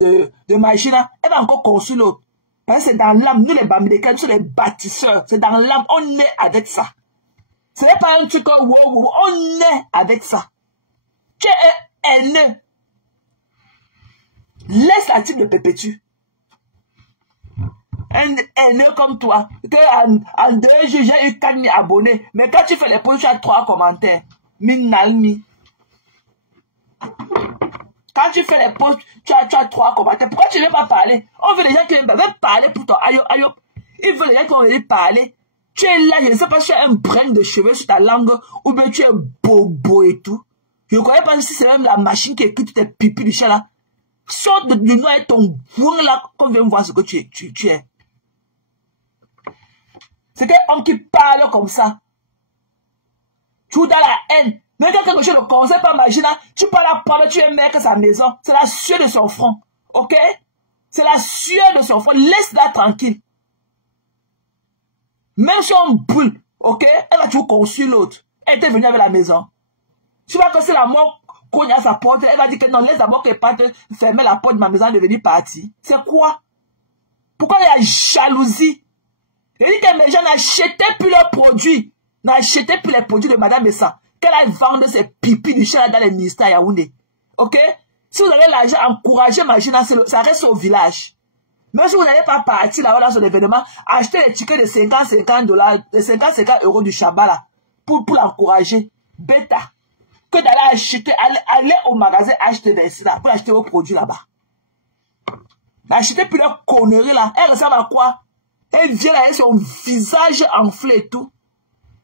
de machine, elle va encore construire l'autre. Parce que c'est dans l'âme. Nous, les Bamileke, nous sommes les bâtisseurs. C'est dans l'âme. On est avec ça. Ce n'est pas un truc wow. On est avec ça. Tu es haineux. Laisse la type de perpétue. Un haineux comme toi. En 2 jours, j'ai eu 4 000 abonnés. Mais quand tu fais les posts, tu as 3 commentaires. Minalmi. Quand tu fais les posts, tu as 3 commentaires. Pourquoi tu ne veux pas parler? On veut des gens qui veulent parler pour toi. Ayo. Il veut des gens qui vont parler. Tu es là, je ne sais pas si tu as un brin de cheveux sur ta langue ou bien tu es bobo et tout. Je ne connais pas si c'est même la machine qui écrit toutes tes pipis du chat là. Sors de nous et ton bourrin là, qu'on vient voir ce que tu es. C'est quel homme qui parle comme ça. Tu es dans la haine. Mais quand quelque chose ne conseille pas Magina, tu parles à parler, tu es mec à sa maison. C'est la sueur de son front. Ok? C'est la sueur de son front. Laisse-la tranquille. Même si on brûle, ok? Elle va toujours construire l'autre. Elle était venue avec la maison. Tu vois que c'est la mort cogne à sa porte. Elle va dire que non, laisse d'abord qu'elle parte fermer la porte de ma maison et devenir partie. C'est quoi? Pourquoi il y a jalousie? Elle dit que mes gens n'achetaient plus leurs produits. N'achetaient plus les produits de Madame Messa. Qu'elle aille vendre ses pipis du chat dans les ministères à Yaoundé. Ok? Si vous avez l'argent, encouragez Magina, ça reste au village. Même si vous n'avez pas parti là-bas dans son événement, achetez les tickets de 50 dollars, de 50 euros du Shabbat là, pour l'encourager. Bêta. Que d'aller acheter, aller au magasin acheter des là, pour acheter vos produits là-bas. N'achetez plus leurs conneries là. Elle ressemble à quoi? Elle vient là avec son visage enflé et tout.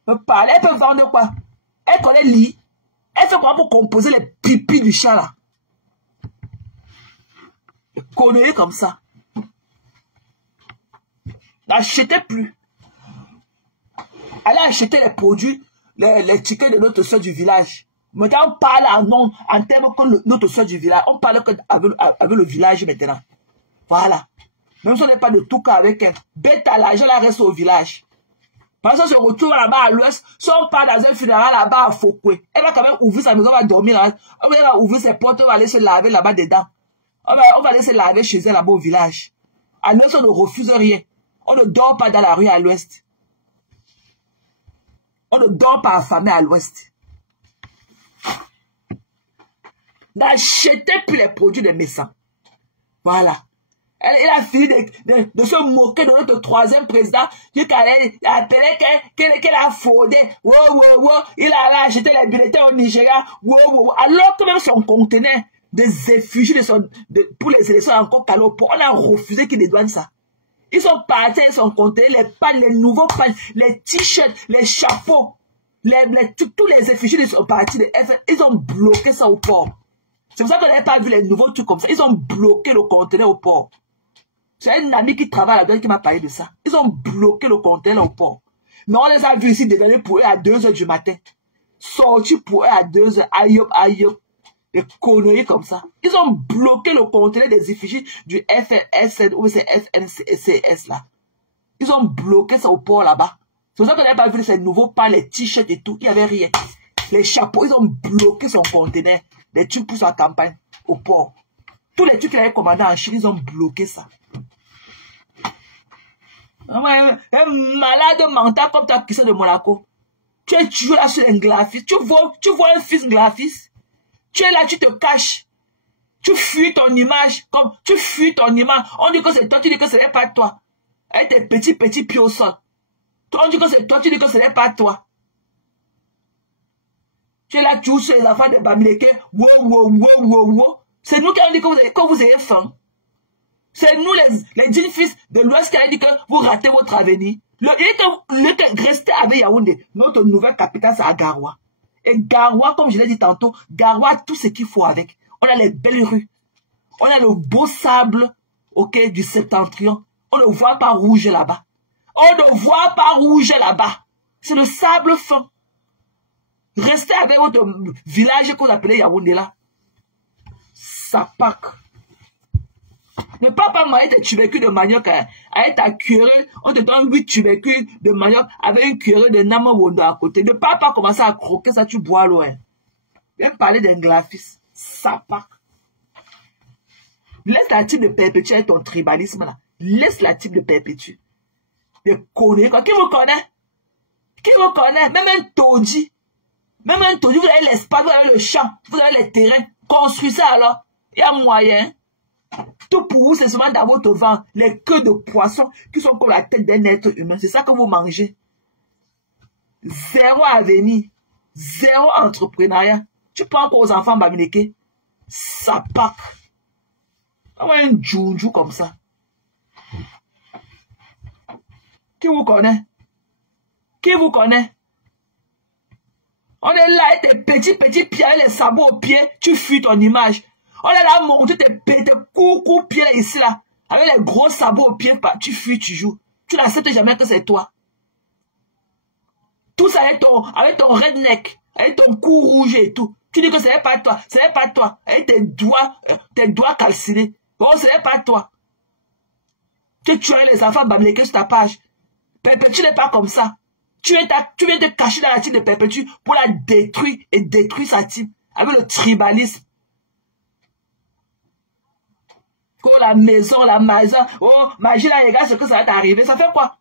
Elle peut vendre quoi? Elle connaît lit. Elle fait quoi pour composer les pipis du chat là? Des conneries comme ça. N'achetez plus. Allez acheter les produits, les tickets de notre soeur du village. Maintenant, on parle en termes que notre soeur du village. On parle avec le village maintenant. Voilà. Même si on n'est pas de tout cas avec elle. Bête à l'argent, là reste au village. Parce qu'on se retrouve là-bas à l'ouest. Si on part dans un funérail là-bas à Fokwe, elle va quand même ouvrir sa maison, on va dormir là. On va ouvrir ses portes, on va aller se laver là-bas dedans. On va aller se laver chez elle là-bas au village. À l'ouest, on ne refuse rien. On ne dort pas dans la rue à l'ouest. On ne dort pas affamé à l'ouest. N'achetez plus les produits de Messa. Voilà. Elle a fini de se moquer de notre 3e président. Qu'elle a fraudé. Il a acheté les bulletins au Nigeria. Alors que même son conteneur des effigies pour les élections encore Kalopo, on a refusé qu'ils dédouanent ça. Ils sont partis, ils sont comptés, les pannes, les nouveaux pannes, les t-shirts, les chapeaux, tous les effigies ils sont partis, ils ont bloqué ça au port. C'est pour ça qu'on n'avait pas vu les nouveaux trucs comme ça. Ils ont bloqué le conteneur au port. C'est un ami qui travaille là-dedans qui m'a parlé de ça. Ils ont bloqué le conteneur au port. Mais on les a vus ici dégainer pour eux à 2 h du matin. Sortis pour eux à 2 h, aïe. Des conneries comme ça. Ils ont bloqué le conteneur des effigies du FNS ou c'est FNCS là. Ils ont bloqué ça au port là-bas. C'est pour ça qu'on n'avait pas vu ces nouveaux pas, les t-shirts et tout. Il n'y avait rien. Les chapeaux, ils ont bloqué son conteneur. Les trucs pour sa campagne au port. Tous les trucs qu'il avait commandés en Chine, ils ont bloqué ça. Un malade mental comme ta question de Monaco. Tu es toujours là sur un graphiste. Tu vois un fils graphiste. Tu es là, tu te caches. Tu fuis ton image. Comme tu fuis ton image. On dit que c'est toi, tu dis que ce n'est pas toi. Avec tes petits pieds au sol. On dit que c'est toi, tu dis que ce n'est pas toi. Tu es là, tu joues sur les affaires de Bamileke. Wow. C'est nous qui avons dit que vous ayez faim. C'est nous, les jeunes fils de l'Ouest, qui avons dit que vous ratez votre avenir. Il est que rester avec Yaoundé. Notre nouvelle capitale, c'est à Garoua. Et Garoua, comme je l'ai dit tantôt, Garoua, tout ce qu'il faut avec. On a les belles rues. On a le beau sable, ok, du septentrion. On ne voit pas rouge là-bas. On ne voit pas rouge là-bas. C'est le sable fin. Restez avec votre village que vous appelez Yaoundé là. Ça pack. Ne pas manger tes tubercules de manioc avec ta cuillère. On te donne 8 tubercules de manioc avec une cuillère de namawondo à côté. Ne pas commencer à croquer ça, tu bois l'eau. Viens parler d'un graphiste. Ça pack. Laisse la type de perpétuer ton tribalisme là. Laisse la type de perpétuer. De conneries quoi. Qui vous connaît? Qui vous connaît? Même un taudis. Même un taudis, vous avez l'espace, vous avez le champ, vous avez les terrains. Construisez ça alors. Il y a moyen. Tout pour vous, c'est seulement dans votre ventre. Les queues de poissons qui sont comme la tête d'un être humain. C'est ça que vous mangez. Zéro avenir. Zéro entrepreneuriat. Tu prends encore aux enfants bamileke. Ça pack. Un djoudjou comme ça. Qui vous connaît? Qui vous connaît? On est là avec tes petits pieds, avec les sabots aux pieds, tu fuis ton image. On est là monter tes coups pieds là, ici là, avec les gros sabots aux pieds, tu fuis, tu joues. Tu n'acceptes jamais que c'est toi. Tout ça avec ton redneck, avec ton cou rouge et tout. Tu dis que ce n'est pas toi, ce n'est pas toi. Avec tes doigts calcinés. Oh, ce n'est pas toi. Tu tuerais les enfants bamléqués sur ta page. Perpétue n'est pas comme ça. Tu viens te cacher dans la team de Perpétue pour la détruire et détruire sa team avec le tribalisme. Oh, la maison, oh, imagine là, les gars, ce que ça va t'arriver. Ça fait quoi?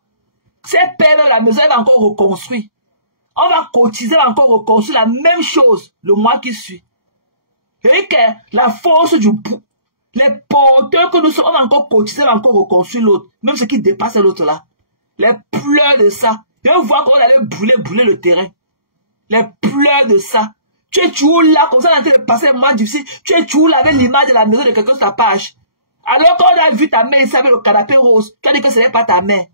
C'est père, la maison, elle va encore reconstruire. On va cotiser, elle va encore reconstruire la même chose le mois qui suit. Et que la force du bout, les porteurs que nous sommes, on va encore cotiser, on va encore reconstruire l'autre. Même ce qui dépasse l'autre là. Les pleurs de ça. Et on voit qu'on allait brûler le terrain. Les pleurs de ça. Tu es toujours là, comme ça, on a été passer un mois difficile. Tu es toujours là avec l'image de la maison de quelqu'un sur ta page. Alors qu'on a vu ta mère ici avec le canapé rose, tu as dit que ce n'est pas ta mère.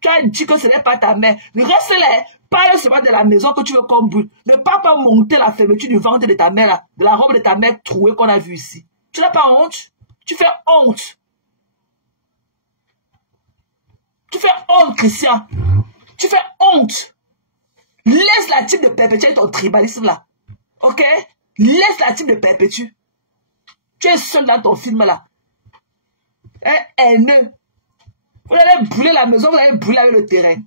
Tu as dit que ce n'est pas ta mère. Reste là, parle seulement de la maison que tu veux qu'on brûle. Ne pas monter la fermeture du ventre de ta mère, là, de la robe de ta mère trouée qu'on a vue ici. Tu n'as pas honte? Tu fais honte. Tu fais honte, Christian. Tu fais honte. Laisse la type de perpétuer ton tribalisme là. Ok? Laisse la type de perpétuer. Tu es seul dans ton film là. Un haineux. Vous allez brûler la maison, vous allez brûler avec le terrain.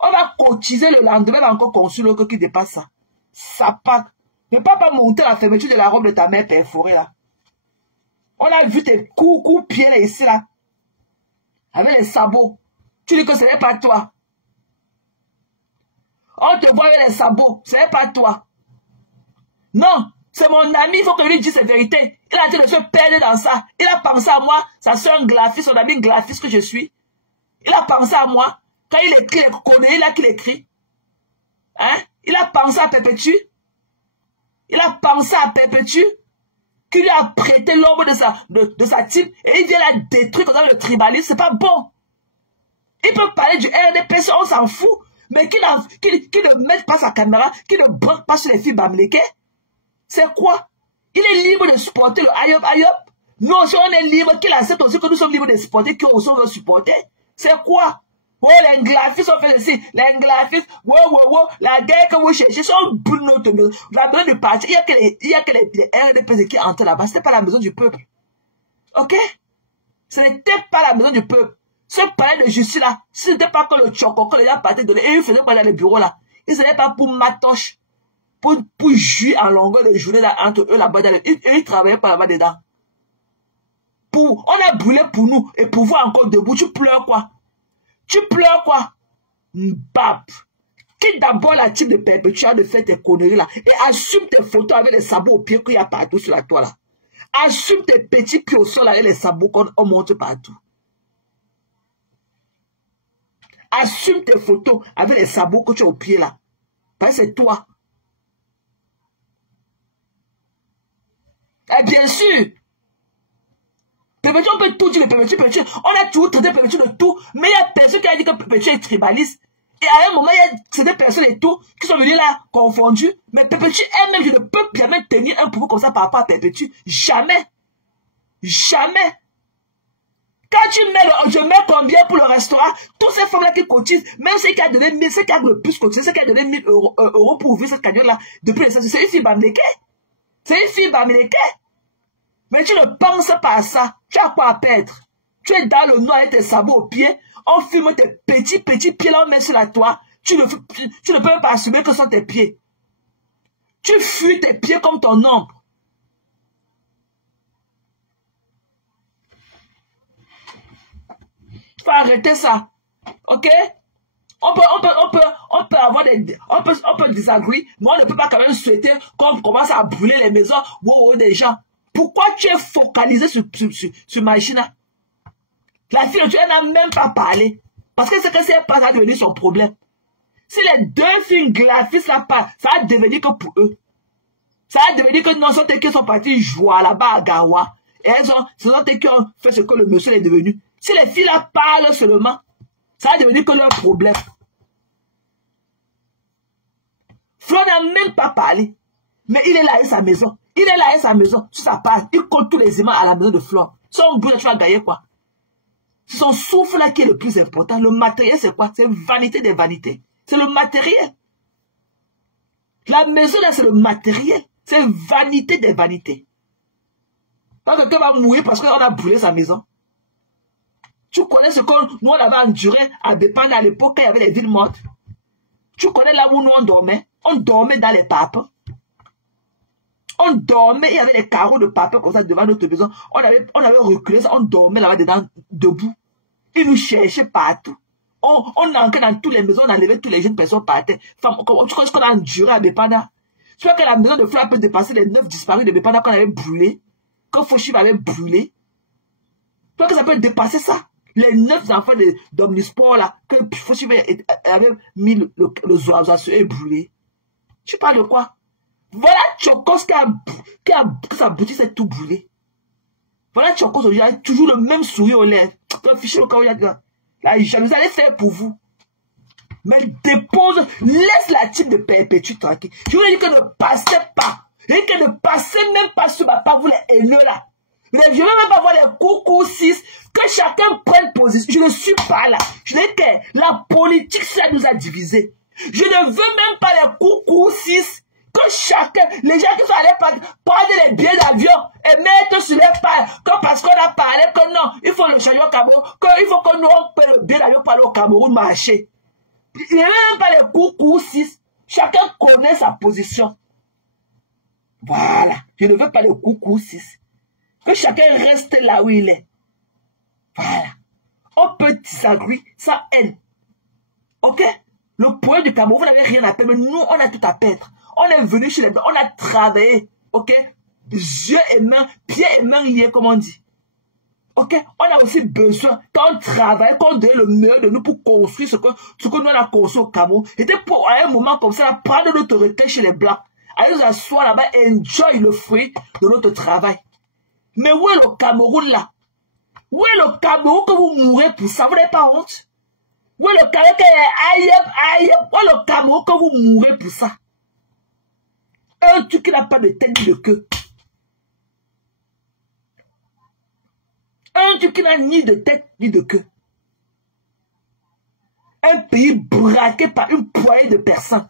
On va cotiser le lendemain, on va encore construire l'autre qui dépasse ça. Ça part. Ne pas monter la fermeture de la robe de ta mère perforée là. On a vu tes coups pieds là ici là. Avec les sabots. Tu dis que ce n'est pas toi. On te voit avec les sabots. Ce n'est pas toi. Non. C'est mon ami, il faut que lui dise la vérité. Il a été de se perdre dans ça. Il a pensé à moi, sa soeur graphiste, son ami graphiste que je suis. Il a pensé à moi. Quand il écrit les conneries là qu'il écrit. Hein? Il a pensé à Perpétue. Il a pensé à Perpétue. Qui lui a prêté l'ombre de sa type. Et il vient la détruire comme le tribalisme. C'est pas bon. Il peut parler du RDPC, on s'en fout. Mais qui ne met pas sa caméra, qui ne broque pas sur les filles bamlékées. C'est quoi? Il est libre de supporter le Ayop. Nous aussi, on est libre, qu'il accepte aussi que nous sommes libres de supporter, qui aussi on veut supporter. C'est quoi? Oh, les graphistes ont fait ceci. Les graphistes, la guerre que vous cherchez, sont la maison du parti. Il y a que les RDPC qui entrent là-bas. Ce n'est pas la maison du peuple. Ok? Ce n'était pas la maison du peuple. Ce palais de justice là, ce n'était pas que le choco que les gens partaient de et ils faisaient pas dans les bureaux là. Ils n'étaient pas pour matoche. Pour jouer en longueur de journée là, entre eux là-bas. Ils travaillaient pas là-bas dedans. On a brûlé pour nous et pour voir encore debout. Tu pleures quoi? Tu pleures quoi? Mbap. Quitte d'abord la type de perpétuel de faire tes conneries là. Et assume tes photos avec les sabots aux pieds qu'il y a partout sur la toile là. Assume tes petits pieds au sol avec les sabots qu'on monte partout. Assume tes photos avec les sabots que tu as au pied là. Parce que c'est toi. Et bien sûr, Perpétue, on peut tout dire de Perpétue. On a toujours traité Perpétue de tout, mais il y a personne qui a dit que Perpétue est tribaliste. Et à un moment, il y a des personnes et tout qui sont venues là confondues. Mais Perpétue elle-même, je ne peux jamais tenir un propos comme ça par rapport à Perpétue. Jamais. Jamais. Quand je mets combien pour le restaurant, toutes ces femmes-là qui cotisent, même ceux qui a donné 1000, ceux qui a le plus cotisé, ceux qui a donné 1000 euros pour ouvrir cette cagnotte-là, depuis les c'est une fille bamlékée. C'est une fille bamlékée. Mais tu ne penses pas à ça. Tu as quoi à perdre? Tu es dans le noir avec tes sabots aux pieds. On fume tes petits pieds là, on met sur la toile. Tu ne peux pas assumer que ce sont tes pieds. Tu fuis tes pieds comme ton ombre. Il faut arrêter ça. Ok? On peut avoir on peut désagréer, mais on ne peut pas quand même souhaiter qu'on commence à brûler les maisons des gens. Pourquoi tu es focalisé sur Machina? La fille, tu n'as même pas parlé. Parce que c'est que c'est pas ça devenu son problème. Si les deux filles graphistes là parlent, ça va devenir que pour eux. Ça va devenir que non, c'est qu'ils sont partis jouer là-bas à Gawa. Et elles ont, ce sont eux qui ont fait ce que le monsieur est devenu. Si les filles là parlent seulement, ça va devenir que leur problème. Flo n'a même pas parlé. Mais il est là avec sa maison. Il est là avec sa maison. Sur sa part, il compte tous les aimants à la maison de Flo. Son bout, tu vas gagner quoi? Son souffle là qui est le plus important. Le matériel, c'est quoi? C'est vanité des vanités. C'est le matériel. La maison là, c'est le matériel. C'est vanité des vanités. Quand quelqu'un va mourir parce qu'on a brûlé sa maison. Tu connais ce que nous on avait enduré à Bépanda à l'époque quand il y avait les villes mortes. Tu connais là où nous on dormait? On dormait dans les papes. On dormait, il y avait des carreaux de papes comme ça devant notre maison. On avait reculé ça, on dormait là-bas dedans, debout. Ils nous cherchaient partout. On entrait dans toutes les maisons, on enlevait toutes les jeunes personnes par terre. Tu connais ce qu'on a enduré à Bépanda? Tu vois que la maison de Flo peut dépasser les 9 disparus de Bépanda qu'on avait brûlé. Quand Fauchiv avait brûlé. Tu vois que ça peut dépasser ça? Les 9 enfants d'Omnisport là, que Fauchiv avait mis le zoazoa et brûlé. Tu parles de quoi? Voilà Tchokos qui a sa boutique s'est tout brûlé. Voilà Tchokos aujourd'hui a toujours le même sourire aux lèvres. Dans le fichier au cas où il y a la jalousie, allez faire pour vous. Mais dépose, laisse la type de perpétue tranquille. Je vous ai dit que ne passez pas. Et que ne passez même pas sur ma part, vous les haineux là. Je ne veux même pas voir les coucou 6, que chacun prenne position. Je ne suis pas là. Je dis que la politique, ça nous a divisés. Je ne veux même pas les coucou 6, que chacun, les gens qui sont allés prendre les billets d'avion et mettre sur les pas, que parce qu'on a parlé que non, il faut le changer au Cameroun, qu'il faut que nous on paye le billet d'avion pour aller au Cameroun marcher. Il n'y a même pas les coucou 6. Chacun connaît sa position. Voilà. Je ne veux pas le coucou 6. Que chacun reste là où il est. Voilà. On peut disagréer sans haine. Ok? Le point du Cameroun, vous n'avez rien à perdre, mais nous, on a tout à perdre. On est venu chez les gens, on a travaillé. Ok? Yeux et mains, pieds et mains liés, comme on dit. Ok? On a aussi besoin, quand on travaille, qu'on donne le meilleur de nous pour construire ce que nous on a construit au Cameroun. Et pour à un moment comme ça, prendre notre retraite chez les Blancs. Aller nous asseoir là-bas et enjoy le fruit de notre travail. Mais où est le Cameroun là? Où est le Cameroun que vous mourrez pour ça? Vous n'avez pas honte? Où est le Cameroun où est le Cameroun que vous mourrez pour ça? Un truc qui n'a pas de tête ni de queue. Un truc qui n'a ni de tête ni de queue. Un pays braqué par une poignée de personnes.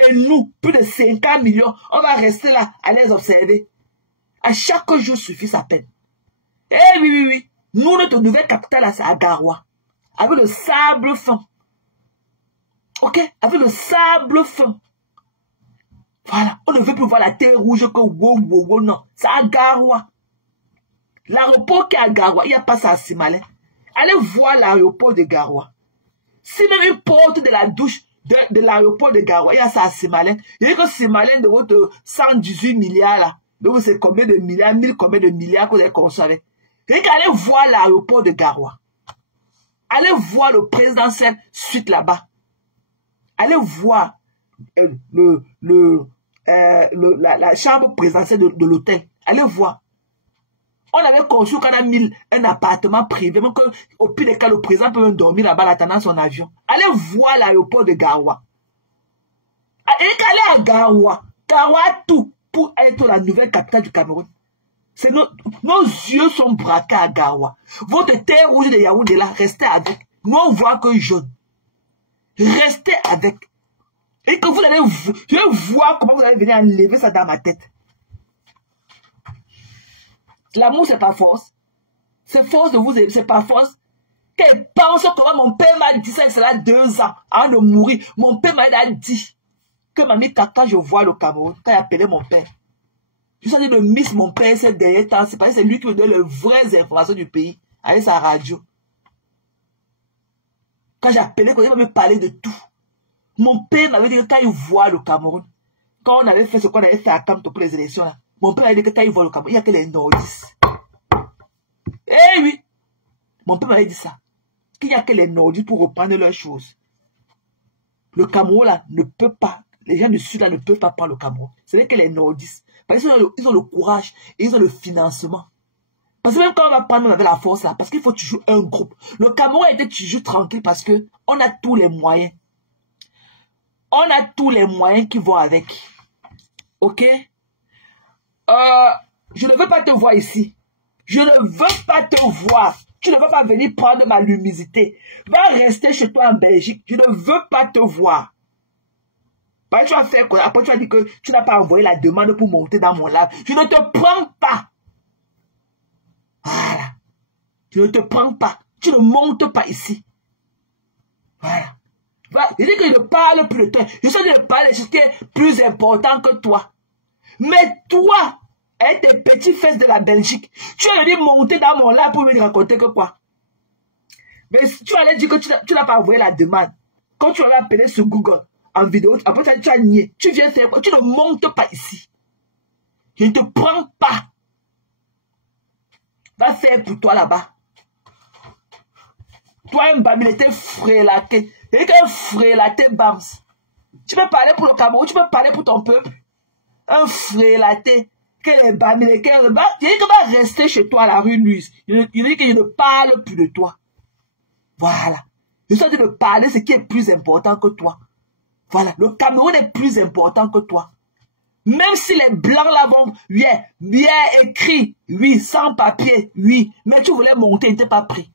Et nous, plus de 50 millions, on va rester là à les observer. À chaque jour suffit sa peine. Eh oui. Nous, notre nouvelle capitale, c'est à Garoua. Avec le sable fin. Ok? Avec le sable fin. Voilà. On ne veut plus voir la terre rouge que wow, non. C'est à Garoua. L'aéroport qui est à Garoua, il n'y a pas ça à Simalin. Allez voir l'aéroport de Garoua. Si même une porte de la douche de l'aéroport de Garoua, il y a ça à Simalin. Il y a que Simalin de votre 118 milliards là. Donc c'est combien de milliards, 1000 combien de milliards que vous avez construit avec. Et allez voir l'aéroport de Garoua. Allez voir le présidentiel suite là-bas. Allez voir la chambre présidentielle de l'hôtel. Allez voir. On avait construit qu'on a mis un appartement privé, même au pire des cas, le président peut même dormir là-bas en attendant son avion. Allez voir l'aéroport de Garoua. Et allez à Garoua. Garoua a tout pour être la nouvelle capitale du Cameroun. Nos yeux sont braqués à Garoua. Votre terre rouge de Yaoundé là, restez avec. Nous on voit que jaune. Restez avec. Et que vous allez, je vais voir comment vous allez venir enlever ça dans ma tête. L'amour, c'est pas force. C'est force de vous aimer, c'est pas force. Qu'elle pense comment mon père m'a dit ça, c'est là 2 ans, avant de mourir. Mon père m'a dit que mamie, quand je vois le Cameroun, quand il appelait mon père, je suis de miss mon père ces derniers temps, c'est parce que c'est lui qui me donne les vraies informations du pays, avec sa radio. Quand j'appelais, il va me parler de tout. Mon père m'avait dit que quand il voit le Cameroun, quand on avait fait ce qu'on avait fait à Kamto pour les élections, là, mon père m'avait dit que quand il voit le Cameroun, il n'y a que les nordistes. Eh oui, mon père m'avait dit ça. Qu'il n'y a que les nordistes pour reprendre leurs choses. Le Cameroun, là, ne peut pas, les gens du Sud, là, ne peuvent pas prendre le Cameroun. Ce n'est que les nordistes. Parce qu'ils ont le courage et ils ont le financement. Parce que même quand on va prendre avec la force, là, parce qu'il faut toujours un groupe. Le Cameroun était toujours tranquille parce que on a tous les moyens. On a tous les moyens qui vont avec. Ok? Je ne veux pas te voir ici. Je ne veux pas te voir. Tu ne veux pas venir prendre ma luminosité. Va rester chez toi en Belgique. Je ne veux pas te voir. Après, tu vas faire quoi? Après, tu vas dire que tu n'as pas envoyé la demande pour monter dans mon lave. Je ne te prends pas. Voilà. Je ne te prends pas. Tu ne montes pas ici. Voilà. Il dit que je ne parle plus de toi. Je suis en train de parler de ce qui est plus important que toi. Mais toi, avec tes petits fesses de la Belgique, tu vas venir monter dans mon lab pour me raconter que quoi? Mais tu allais dire que tu n'as pas envoyé la demande. Quand tu l'as appelé sur Google, en vidéo, après tu as nié. Tu viens faire quoi? Tu ne montes pas ici. Je ne te prends pas. Va faire pour toi là-bas. Toi, un bamilité frélaté. C'est qu'un frélaté bams. Tu peux parler pour le Cameroun, tu peux parler pour ton peuple. Un frélaté. Que les bamilés, il dit que va rester chez toi à la rue Luz. Il dit que je ne parle plus de toi. Voilà. Je suis en train de parler ce qui est plus important que toi. Voilà. Le Cameroun est plus important que toi. Même si les blancs là vont, bien écrit, oui, sans papier, oui. Mais tu voulais monter, il n'était pas pris.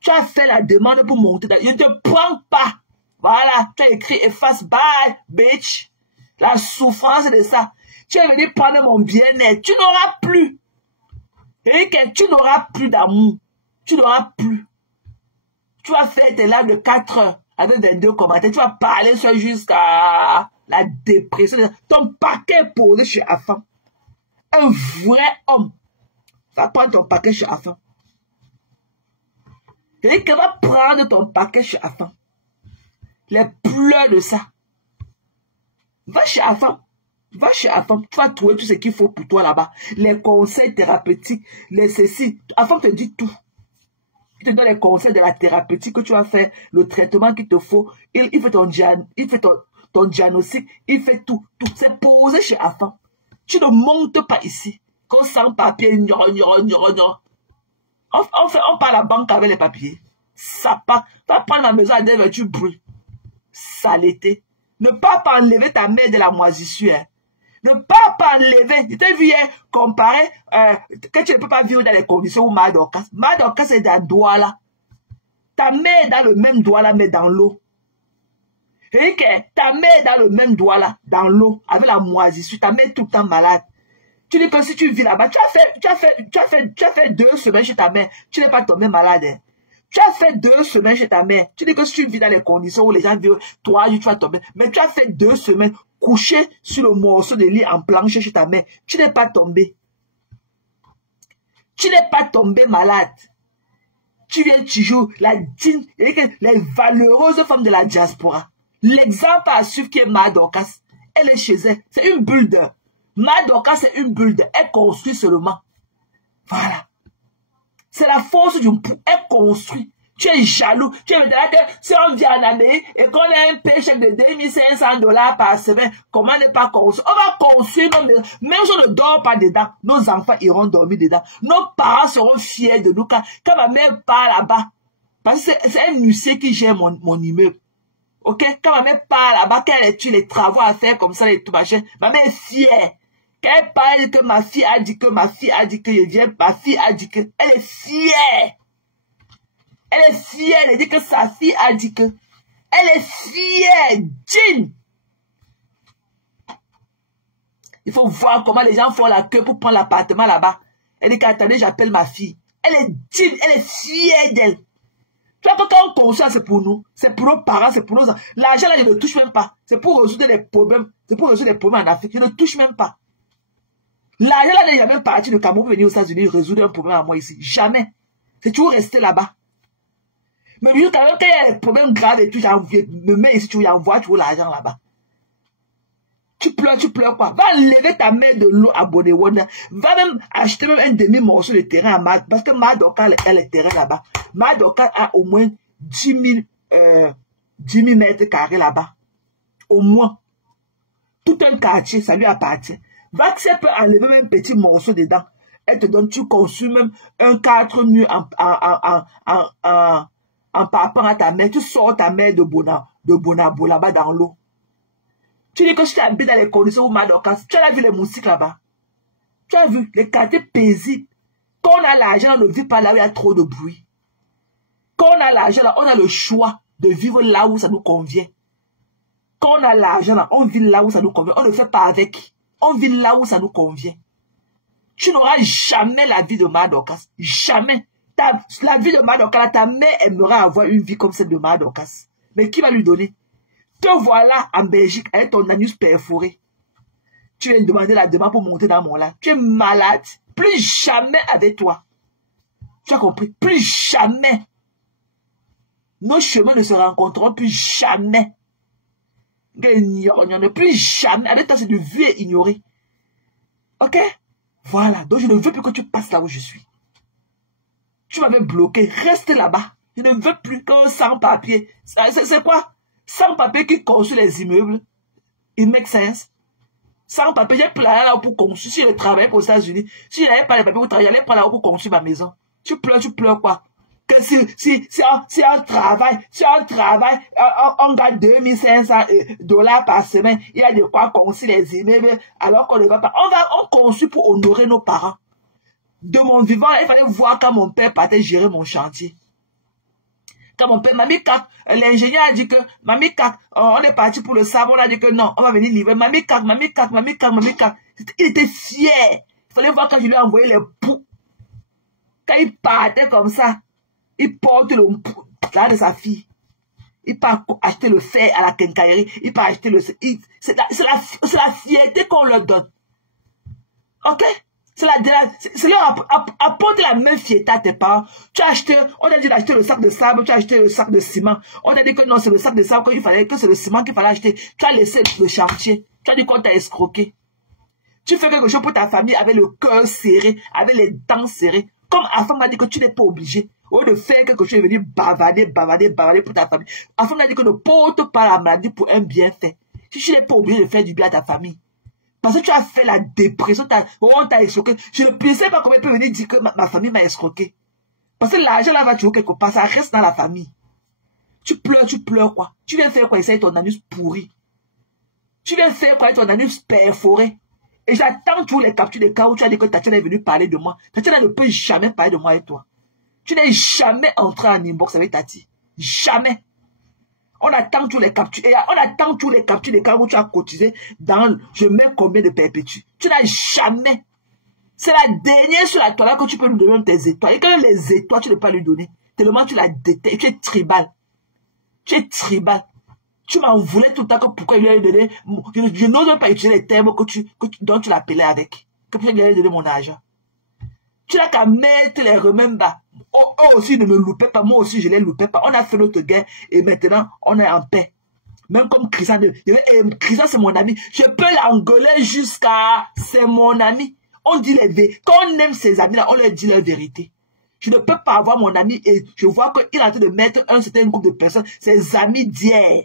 Tu as fait la demande pour monter. Je ne te prends pas. Voilà. Tu as écrit efface, bye, bitch. La souffrance de ça. Tu es venu prendre mon bien-être. Tu n'auras plus. Et que tu n'auras plus d'amour. Tu n'auras plus. Tu vas faire tes lives de 4 heures avec 22 commentaires. Tu vas parler ça jusqu'à la dépression. Ton paquet est posé chez Afan. Un vrai homme. Va prendre ton paquet chez Afan. Et que va prendre ton paquet chez Afan. Les pleurs de ça. Va chez Afan. Va chez Afam, tu vas trouver tout ce qu'il faut pour toi là-bas. Les conseils thérapeutiques, les ceci. Afam te dit tout. Il te donne les conseils de la thérapeutique que tu vas faire, le traitement qu'il te faut. Il fait ton diagnostic, il fait tout. C'est posé chez Afam. Tu ne montes pas ici. Comme sans papier, on part à la banque avec les papiers. Ça part. Tu vas prendre la maison à 2 tu brûles. Saleté. Ne pas enlever ta mère de la moisissure. Hein. Ne pas enlever. Je t'ai vu hier comparer que tu ne peux pas vivre dans les conditions où Madorcas. Madorcas est dans le doigt là. Ta mère est dans le même doigt là, mais dans l'eau. Et que ta mère est dans le même doigt là, dans l'eau, avec la moisissure. Ta mère est tout le temps malade. Tu dis que si tu vis là-bas, tu as fait 2 semaines chez ta mère. Tu n'es pas tombé malade. Hein. Tu as fait 2 semaines chez ta mère. Tu dis que si tu vis dans les conditions où les gens vivent 3 jours, tu vas tomber. Mais tu as fait 2 semaines couché sur le morceau de lit en plancher chez ta mère. Tu n'es pas tombé. Tu n'es pas tombé malade. Tu viens toujours la digne, les valeureuses femmes de la diaspora. L'exemple à suivre qui est Madorcas. Elle est chez elle. C'est une builder. Madorcas, c'est une builder. Elle construit seulement. Voilà. C'est la force du pouls. Elle construit. Tu es jaloux. Tu es là que si on vient en Amérique et qu'on a un péché de $2500 par semaine, comment ne pas construire? On va construire nos maisons. Même si on ne dort pas dedans, nos enfants iront dormir dedans. Nos parents seront fiers de nous quand ma mère part là-bas. Parce que c'est un huissier qui gère mon immeuble. Ok? Quand ma mère part là-bas, qu'elle tue les travaux à faire comme ça et tout machin, ma mère est fière. Quand elle parle que ma fille a dit que je viens, ma fille a dit que, elle est fière. Elle est fière, elle dit que sa fille a dit que. Elle est fière, Jean. Il faut voir comment les gens font la queue pour prendre l'appartement là-bas. Elle dit qu'attendez, j'appelle ma fille. Elle est Jean, elle est fière d'elle. Tu vois que quand on construit, c'est pour nous. C'est pour nos parents, c'est pour nos enfants. L'argent là, je ne touche même pas. C'est pour résoudre les problèmes. C'est pour résoudre les problèmes en Afrique. Je ne touche même pas. L'argent là n'est jamais parti de Cameroun pour venir aux États-Unis résoudre un problème à moi ici. Jamais. C'est toujours resté là-bas. Mais lui, quand il y a des problèmes graves et tout, me mets ici, tu envoies toujours l'argent là-bas. Tu pleures quoi? Va lever ta main de l'eau à Bodewona. Va même acheter même un demi-morceau de terrain à Mad. Parce que Madoka a les terrains là-bas. Madoka a au moins 10 000 mètres carrés là-bas. Au moins. Tout un quartier, ça lui appartient. Va que ça peut enlever même un petit morceau dedans. Elle te donne, tu consumes même un 4 murs en parapant à ta main. Tu sors ta main de Bonabo là-bas dans l'eau. Tu dis que je t'habite dans les conditions où Madoka, tu as vu les moustiques là-bas. Tu as vu les quartiers paisibles. Quand on a l'argent, on ne vit pas là où il y a trop de bruit. Quand on a l'argent, là, on a le choix de vivre là où ça nous convient. Quand on a l'argent, là, on vit là où ça nous convient. On ne fait pas avec. On vit là où ça nous convient. Tu n'auras jamais la vie de Madokas. Jamais. La vie de Madokas, ta mère aimerait avoir une vie comme celle de Madokas. Mais qui va lui donner? Te voilà en Belgique avec ton anus perforé. Tu viens demander la demande pour monter dans mon lac. Tu es malade. Plus jamais avec toi. Tu as compris? Plus jamais. Nos chemins ne se rencontreront plus jamais. Plus jamais. Avec toi, c'est de vue et ignorer. Ok? Voilà. Donc, je ne veux plus que tu passes là où je suis. Tu m'avais bloqué. Reste là-bas. Je ne veux plus qu'un sans-papier. C'est quoi? Sans-papier qui construit les immeubles. It makes sense. Sans-papier, j'ai pris là pour construire. Si je travaillais pour les États-Unis, si je n'avais pas les papiers pour travailler, j'allais prendre là pour construire ma maison. Tu pleures quoi? Que si on travaille, on gagne 2500 $ par semaine, il y a de quoi construire les immeubles, alors qu'on ne va pas. On construit pour honorer nos parents. De mon vivant, il fallait voir quand mon père partait gérer mon chantier. Quand mon père, Mamie Kak, l'ingénieur a dit que, Mamie Kak, on est parti pour le sable, on a dit que non, on va venir livrer. Mamie Kak. Il était fier. Il fallait voir quand je lui ai envoyé les poux. Quand il partait comme ça, il porte le pou de sa fille. Il part acheter le fer à la quincaillerie. Il part acheter le... C'est la fierté qu'on leur donne. Ok? C'est leur apporter la même fierté à tes parents. Tu as acheté, on a dit d'acheter le sac de sable, tu as acheté le sac de ciment. On a dit que non, c'est le sac de sable que c'est le ciment qu'il fallait acheter. Tu as laissé le chantier. Tu as dit qu'on t'a escroqué. Tu fais quelque chose pour ta famille avec le cœur serré, avec les dents serrées. Comme Afam m'a dit que tu n'es pas obligé. Au lieu de faire quelque chose et venir bavader pour ta famille. Afam m'a dit que ne porte pas la maladie pour un bienfait. Si tu n'es pas obligé de faire du bien à ta famille. Parce que tu as fait la dépression, on t'a escroqué. Je ne pensais pas comment il peut venir dire que ma famille m'a escroqué. Parce que l'argent là va toujours quelque part, ça reste dans la famille. Tu pleures quoi? Tu viens faire quoi? Essayer ton anus pourri. Tu viens faire quoi avec ton anus perforé? Et j'attends toujours les captures des cas où tu as dit que Tatiana est venue parler de moi. Tatiana ne peut jamais parler de moi avec toi. Tu n'es jamais entré en inbox avec Tati. Jamais. On attend tous les captures. Et on attend tous les captures des cas où tu as cotisé dans je mets combien de perpétues. Tu n'as jamais. C'est la dernière sur la toile que tu peux nous donner tes étoiles. Et quand les étoiles, tu ne peux pas lui donner. Tellement tu la détestes. Tu es tribal. Tu es tribal. Tu m'en voulais tout le temps que pourquoi il lui a donné. Je n'ose pas utiliser les termes dont tu l'appelais avec. Que pourquoi il lui a donné mon argent. Tu n'as qu'à mettre les remèdes bas. Eux aussi ne me loupaient pas. Moi aussi je les loupais pas. On a fait notre guerre et maintenant on est en paix. Même comme Christian. Christian c'est mon ami. Je peux l'engueuler jusqu'à c'est mon ami. On dit les vérités. Quand on aime ses amis là, on leur dit la vérité. Je ne peux pas avoir mon ami et je vois qu'il est en train de mettre un certain groupe de personnes, ses amis d'hier.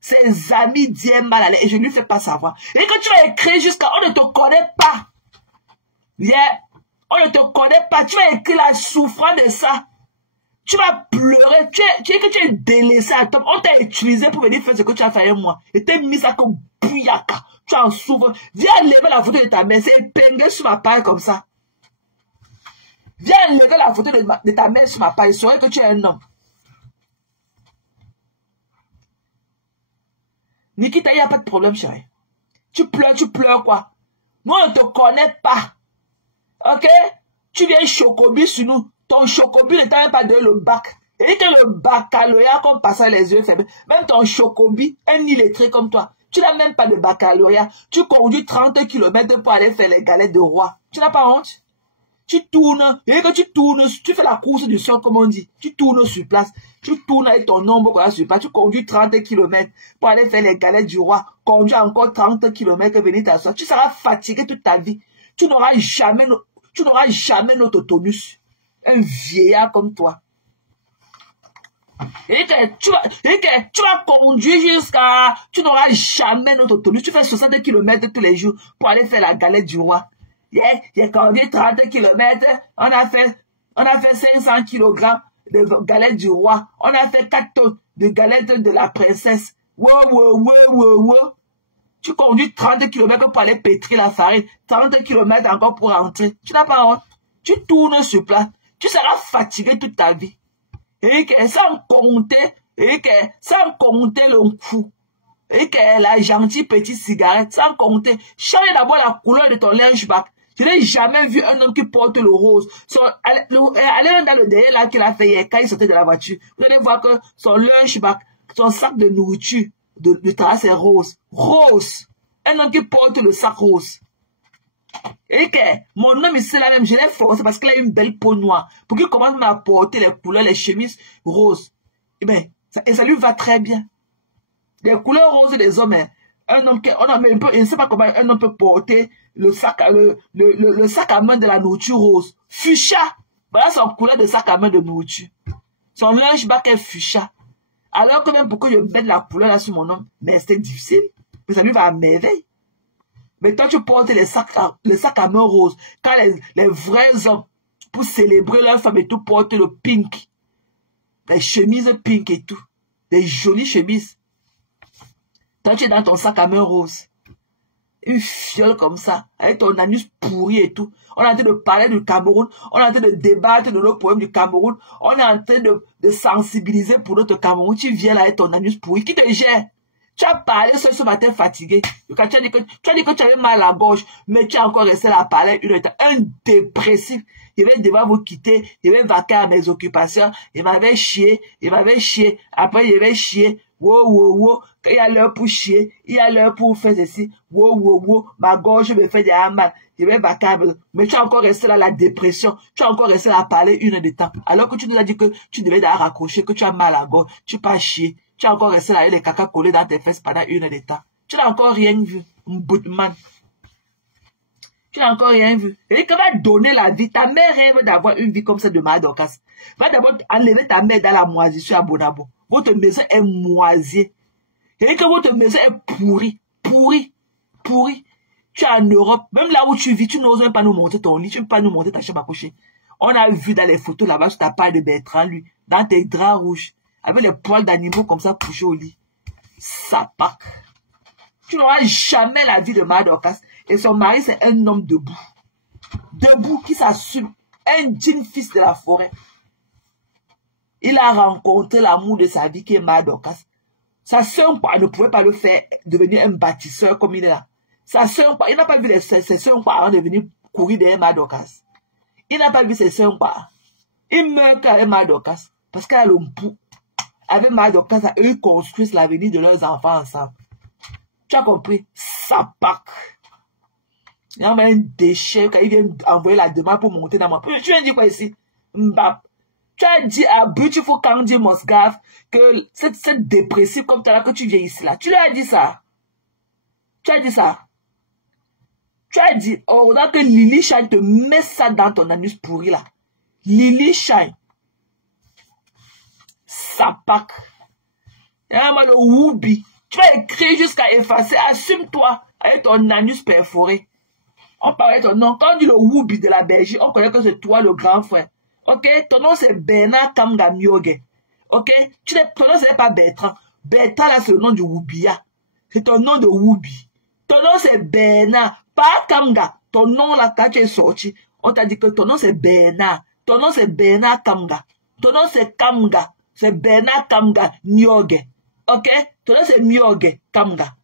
Ses amis d'hier mal à l'aise et je ne lui fais pas savoir. Et quand tu vas écrire jusqu'à on ne te connaît pas. Yeah. On ne te connaît pas. Tu vas écrire la souffrance de ça. Tu vas pleurer. Tu es délaissé à toi. On t'a utilisé pour venir faire ce que tu as fait avec moi. Et t'es mis ça comme bouillaka. Tu en souffres. Viens lever la photo de ta mère. C'est épinglé sur ma page comme ça. Viens lever la photo de ta mère sur ma page. Je saurais que tu es un homme. Nikita, il n'y a pas de problème, chérie. Tu pleures quoi? Nous, on ne te connaît pas. Ok? Tu viens chocobi sur nous. Ton chocobi ne t'a même pas donné le bac. Et que le baccalauréat qu'on passait les yeux fermés. Même ton chocobi, un illettré comme toi. Tu n'as même pas de baccalauréat. Tu conduis 30 km pour aller faire les galettes de roi. Tu n'as pas honte? Tu tournes, et que tu tournes, tu fais la course du sol, comme on dit. Tu tournes sur place. Tu tournes avec ton ombre quoi, sur place. Tu conduis 30 km pour aller faire les galettes du roi. Conduis encore 30 km, venir t'asseoir. Tu seras fatigué toute ta vie. Tu n'auras jamais notre tonus. Un vieillard comme toi. Et que tu vas conduire jusqu'à... Tu n'auras jamais notre tonus. Tu fais 60 km tous les jours pour aller faire la galette du roi. J'ai conduit 30 km. On a fait 500 kg de galettes du roi. On a fait 4 tonnes de galettes de la princesse. Wow. Tu conduis 30 km pour aller pétrir la farine. 30 km encore pour rentrer. Tu n'as pas honte. Tu tournes sur place. Tu seras fatigué toute ta vie. Et que sans compter le coup. Et que la gentille petite cigarette. Sans compter. Change d'abord la couleur de ton linge-back. Je n'ai jamais vu un homme qui porte le rose. Allez dans le derrière là qu'il a fait hier, quand il sortait de la voiture. Vous allez voir que son lunchback, son sac de nourriture de travail, c'est rose. Rose. Un homme qui porte le sac rose. Et que mon homme ici là même, je l'ai forcé parce qu'il a une belle peau noire. Pour qu'il commence à porter les couleurs, les chemises roses. Et bien, ça lui va très bien. Les couleurs roses des hommes, hein. Un homme qui, je ne sais pas comment un homme peut porter le sac à main de la nourriture rose. Fuchsia. Voilà son couleur de sac à main de nourriture. Son linge-back est fuchsia. Alors que même pour que je mette la couleur là sur mon homme, mais c'était difficile. Mais ça lui va à merveille. Mais toi, tu portes le sac à main rose. Quand les vrais hommes, pour célébrer leur femme et tout, portent le pink. Les chemises pink et tout. Des jolies chemises. Toi, tu es dans ton sac à main rose. Une fiole comme ça, avec ton anus pourri et tout. On est en train de parler du Cameroun. On est en train de débattre de nos problèmes du Cameroun. On est en train de sensibiliser pour notre Cameroun. Tu viens là avec ton anus pourri. Qui te gère? Tu as parlé ce matin fatigué. Quand tu as dit que tu avais mal à la gorge, mais tu as encore resté là à parler une heure. Un dépressif. Il va devoir vous quitter. Il va vaquer à mes occupations. Il m'avait chié. Après, il va chier. Wow. Il y a l'heure pour chier. Il y a l'heure pour faire ceci. Wow. Ma gorge me fait des mal. Il va vaquer. Mais tu as encore resté là la dépression. Tu as encore resté là à parler une heure de temps. Alors que tu nous as dit que tu devais raccrocher, que tu as mal à la gorge. Tu pas chier. Tu as encore resté là avec les caca collés dans tes fesses pendant une heure de temps. Tu n'as encore rien vu. Boutman. Tu n'as encore rien vu. Et que va donner la vie. Ta mère rêve d'avoir une vie comme ça de Mama Dorcas. Va d'abord enlever ta mère dans la moisissure à Bonabo. Votre maison est moisie. Et que votre maison est pourrie. Tu es en Europe. Même là où tu vis, tu n'oses même pas nous montrer ton lit. Tu ne peux pas nous montrer ta chambre à coucher. On a vu dans les photos là-bas sur ta part de Bertrand, lui. Dans tes draps rouges. Avec les poils d'animaux comme ça couchés au lit. Sapac. Tu n'auras jamais la vie de Mama Dorcas. Et son mari, c'est un homme debout. Debout, qui s'assume. Un digne fils de la forêt. Il a rencontré l'amour de sa vie qui est Mama Dorcas. Sa sœur ne pouvait pas le faire devenir un bâtisseur comme il est là. Sa sœur, il n'a pas vu ses sœurs parents devenir courir derrière Mama Dorcas. Il n'a pas vu ses sœurs parents. Il meurt avec Mama Dorcas. Parce qu'elle a le bout. Avec Mama Dorcas, eux construisent l'avenir de leurs enfants ensemble. Tu as compris? Sapac. Il y a un déchet quand il vient envoyer la demande pour monter dans ma... Tu viens dire quoi ici? Mbap. Tu as dit à Beautiful Candy Mosgave que cette dépressive comme toi là que tu viens ici là. Tu lui as dit ça. Tu as dit ça. Tu as dit, oh, là que Lily Shine te met ça dans ton anus pourri là. Lily Shine. Sapac. Il y a le Woubi. Tu vas écrire jusqu'à effacer. Assume-toi avec ton anus perforé. On parlait ton nom. Quand on dit le Woubi de la Belgique, on connaît que c'est toi le grand frère. Ok? Ton nom c'est Bernard Kamga Myoge. Ok? Ton nom c'est pas Bertrand. Bertrand là c'est le nom du Woubia. C'est ton nom de Woubi. Ton nom c'est Bernard. Pas Kamga. Ton nom là quand tu es sorti, on t'a dit que ton nom c'est Bernard. Ton nom c'est Bernard Kamga. Ton nom c'est Kamga. C'est Bernard Kamga Myoge. Ok? Ton nom c'est Myoge Kamga.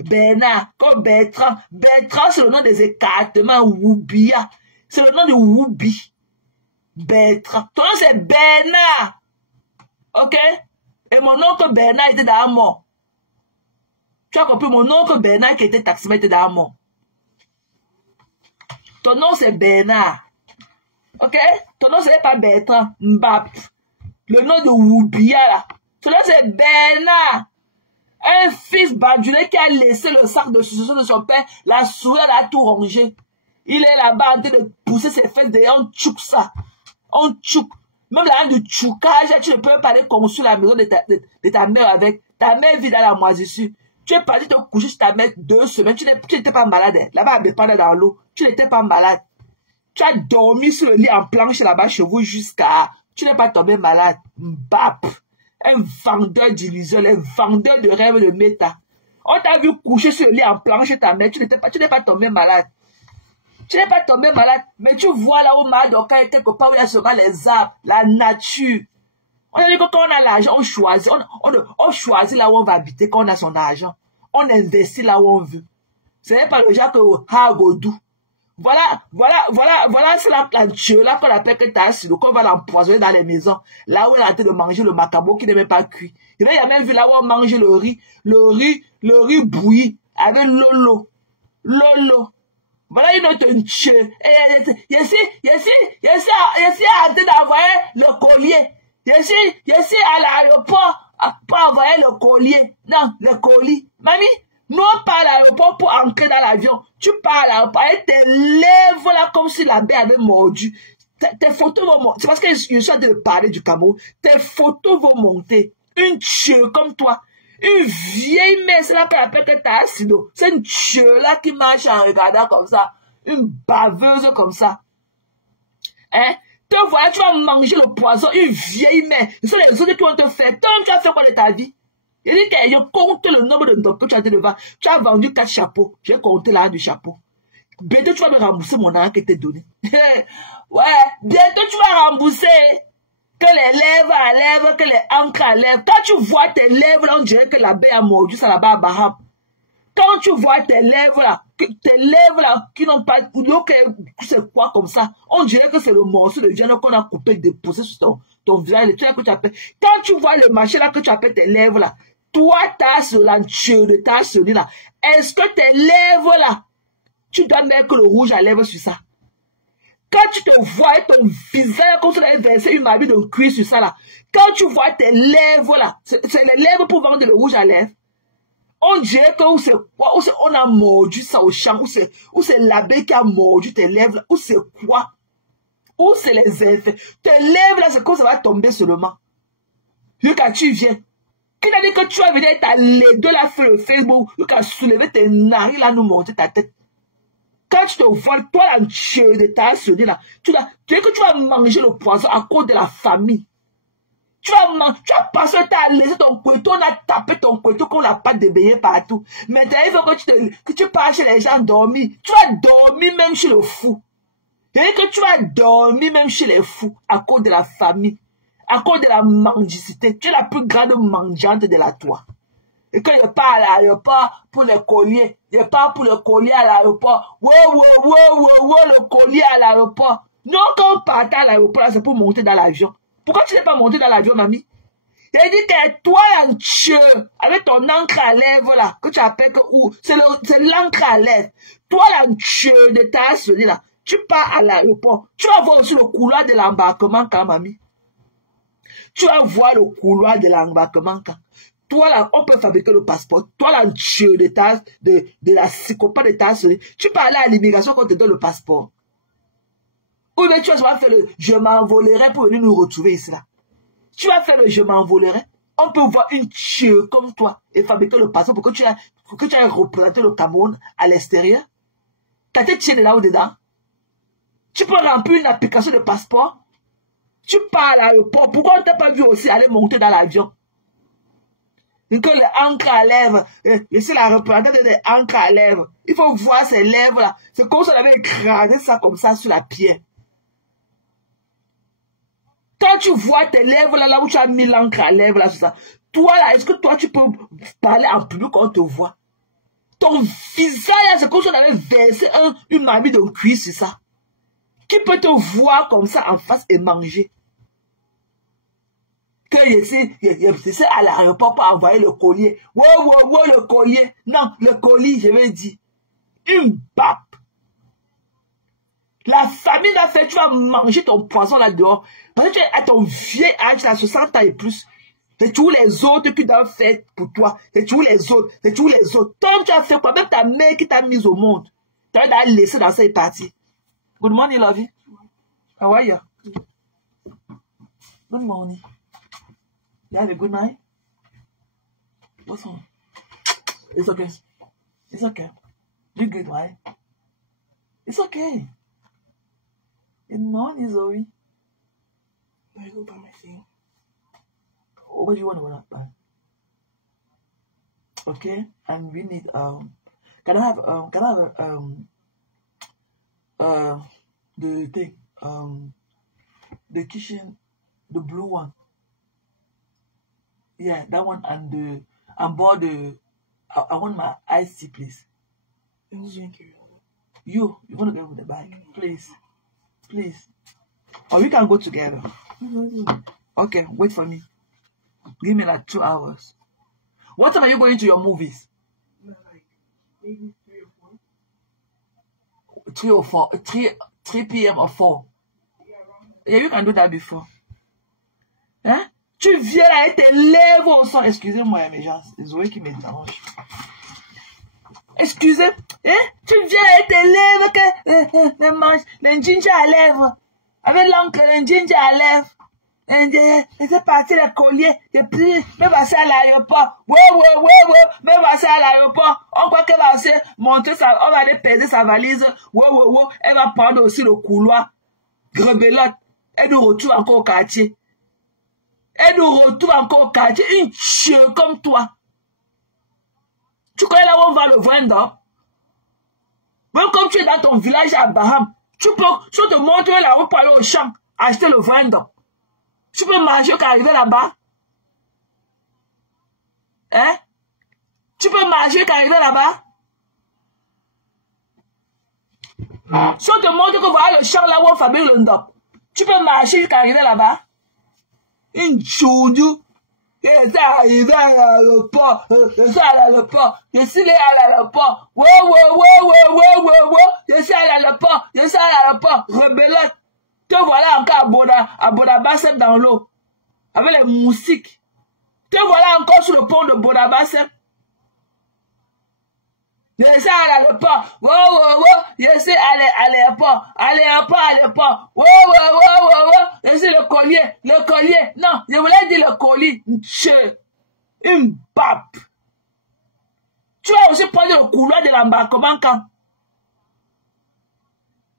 Bernard, comme Bertrand. Bertrand, c'est le nom des écartements Woubia. C'est le nom de Woubi. Bertrand. Ton nom c'est Bernard. Ok? Et mon oncle Bernard était dans la mort. Tu as compris? Mon oncle Bernard qui était taximètre était dans la mort. Ton nom c'est Bernard. Ok? Ton nom, ce n'est pas Bertrand. Mbap. Le nom de Woubia, là. Ton nom, c'est Bernard. Un fils badulé qui a laissé le sac de succession de son père. La souris, elle a tout rongé. Il est là-bas en train de pousser ses fesses derrière. On tchouk ça. On tchouk. Même la haine de tchoukage, tu ne peux pas aller construire la maison de ta mère avec. Ta mère vit dans la moisissure. Tu es parti te coucher sur ta mère 2 semaines. Tu n'étais pas malade. Là-bas, à Bépanda dans l'eau. Tu n'étais pas malade. Tu as dormi sur le lit en planche là-bas chez vous jusqu'à... Tu n'es pas tombé malade. Mbap. Un vendeur d'illusions, un vendeur de rêves de méta. On t'a vu coucher sur le lit en planche chez ta mère. Tu n'es pas tombé malade. Tu n'es pas tombé malade. Mais tu vois là où Madoka est quelque part où il y a seulement les arbres, la nature. On a dit que quand on a l'argent, on choisit. On choisit là où on va habiter quand on a son argent. On investit là où on veut. Ce n'est pas le genre que Hagodou. Voilà, c'est la planture là qu'on appelle que Tassilo, qu'on va l'empoisonner dans les maisons. Là où elle est en train de manger le macabo qui n'est même pas cuit. Et là, il y a même vu là où on mange le riz bouilli avec Lolo. Voilà une autre tue. Ici, en train d'envoyer le collier. Ici, à l'aéroport, pour envoyer le collier. Non, le colis. Mamie, nous on part à l'aéroport pour entrer dans l'avion. Tu pars à l'aéroport et tes lèvres là comme si la baie avait mordu. Tes photos vont monter. C'est parce que je suis en train de parler du Cameroun. Tes photos vont monter. Une tue comme toi. Une vieille mère, c'est là qu'on appelle que t'as acido. C'est une tue là qui marche en regardant comme ça. Une baveuse comme ça. Hein? Te voilà, tu vas manger le poison. Une vieille mère. Ce sont les autres qui vont te faire. Toi, tu as fait quoi de ta vie? Il dit que je compte le nombre de docteurs que tu as été devant. Tu as vendu 4 chapeaux. J'ai compté l'argent du chapeau. Bientôt, tu vas me rembourser mon argent qui t'est donné. Ouais, bientôt, tu vas rembourser. Que les lèvres à lèvres, que les encres à lèvres. Quand tu vois tes lèvres là, on dirait que la baie a mordu ça là-bas à Baham. Quand tu vois tes lèvres là, qui n'ont pas, c'est quoi comme ça? On dirait que c'est le morceau de viande qu'on a coupé, déposé sur ton visage, le truc que tu appelles. Quand tu vois le machin là que tu appelles tes lèvres là, toi, ta solanture de ta celui là, est-ce que tes lèvres là, tu dois mettre le rouge à lèvres sur ça? Quand tu te vois ton visage, comme tu avais versé une habit de cuir sur ça là, quand tu vois tes lèvres là, c'est les lèvres pour vendre le rouge à lèvres. On dirait que on a mordu ça au champ, ou c'est l'abeille qui a mordu tes lèvres, ou c'est quoi? Ou c'est les effets. Tes lèvres là, c'est comme ça va tomber seulement. Quand tu viens. Qui a dit que tu vas venir, t'as les deux là fait le Facebook, quand soulever tes narines là, nous monter ta tête. Quand tu te vois, toi là, de ta celui là, tu dis que tu vas manger le poison à cause de la famille. Tu as passé, tu as laissé ton couteau, on a tapé ton couteau qu'on n'a pas déblayé partout. Maintenant, il faut que tu pars chez les gens dormir. Tu vas dormir même chez le fou. Et que tu vas dormir même chez les fous à cause de la famille, à cause de la mendicité. Tu es la plus grande mendiante de la toi. Et que je pars à l'aéroport pour le collier. Je pars pour le collier à l'aéroport. Le collier à l'aéroport. Non, quand on part à l'aéroport, c'est pour monter dans l'avion. Pourquoi tu n'es pas monté dans l'avion, mamie? Il dit que toi, là, avec ton encre à lèvres, là, que tu appelles que, c'est l'encre à lèvres. Toi, là, de ta celui là, tu pars à l'aéroport. Tu vas voir aussi le couloir de l'embarquement, quand, mamie. Tu vas voir le couloir de l'embarquement, quand. Toi, là, on peut fabriquer le passeport. Toi, là, de la psychopathe de ta celui. Tu peux aller à l'immigration quand on te donne le passeport. Ou bien tu vas faire le je m'envolerai pour venir nous retrouver ici là. Tu vas faire le je m'envolerai. On peut voir une tue comme toi et fabriquer le passeport pour que tu aies représenté le Cameroun à l'extérieur. T'as tes tiens de là ou dedans. Tu peux remplir une application de passeport. Tu pars à l'aéroport. Pourquoi on ne t'a pas vu aussi aller monter dans l'avion? Et que les encres à lèvres, c'est la représentante des encres à lèvres. Il faut voir ces lèvres là. C'est comme si on avait écrasé ça comme ça sur la pierre. Quand tu vois tes lèvres là où tu as mis l'encre à lèvres là, tout ça, toi là, est-ce que toi tu peux parler en public quand on te voit? Ton visage là, c'est comme si on avait versé une mamie de cuir sur ça. Qui peut te voir comme ça en face et manger? Que j'essaie à l'aéroport pour envoyer le collier. Le collier. Non, le colis, je vais dire. Une pape. La famine va faire, tu vas manger ton poisson là dehors. Parce que tu es à ton vieil âge, tu as 60 ans et plus. C'est tous les autres qui doivent faire pour toi. C'est tous les autres. C'est tous les autres. Toi, tu as fait quoi? Même ta mère qui t'a mise au monde. Tu as laissé dans cette partie. Good morning, Lovey. How are you? Good morning. You have a good night? What's wrong? It's okay. It's okay. You good, right? It's okay. Good morning, Zoe. I go buy my thing. What do you want to buy? Okay, and we need can I have the thing the kitchen, the blue one. Yeah, that one, and bought the I want my iced tea, please. You want to go with the bag, please, please. Or we can go together. Okay, wait for me. Give me like 2 hours. What time are you going to your movies? Like maybe 3 p.m. or 4. Yeah, you can do that before. Hein? Tu viens là et tes lèvres au son. Excusez-moi, mes gens. C'est Zoé qui me dérange. Excusez. Hein? Tu viens là et tes lèvres que les manches, les ginger à lèvres. Avec l'encre, les ginger à lèvres. Et c'est parti les colliers. Depuis, même passer à l'aéroport. Même passer à l'aéroport. On croit qu'elle va aussi monter sa, on va aller peser sa valise. Elle va prendre aussi le couloir. Grebelote. Elle nous retrouve encore au quartier. Elle nous retrouve encore au quartier. Une chieuse comme toi. Tu connais là où on va le vendre? Même comme tu es dans ton village à Baham, tu peux, je te montre là où pour aller au champ, acheter le vendre. Tu peux marcher quand arriver là-bas? Hein? Tu peux marcher quand arriver là-bas? Si on te montre que voilà le champ là où on fabrique le ndop, tu peux marcher quand arriver là-bas? Une choudou. Et ça arrive à l'aéroport. Et ça à l'aéroport. Je suis à l'aéroport. Je suis à l'aéroport. Je suis à l'aéroport. Rebelote. Te voilà encore à Bodabassem dans l'eau. Avec les moustiques. Te voilà encore sur le pont de Bodabassem. Je suis à l'aéroport. Je suis à l'aéroport. À l'aéroport. Je suis le collier. Le collier. Non, je voulais dire le colis. Une pape. Tu vas aussi prendre le couloir de l'embarquement quand?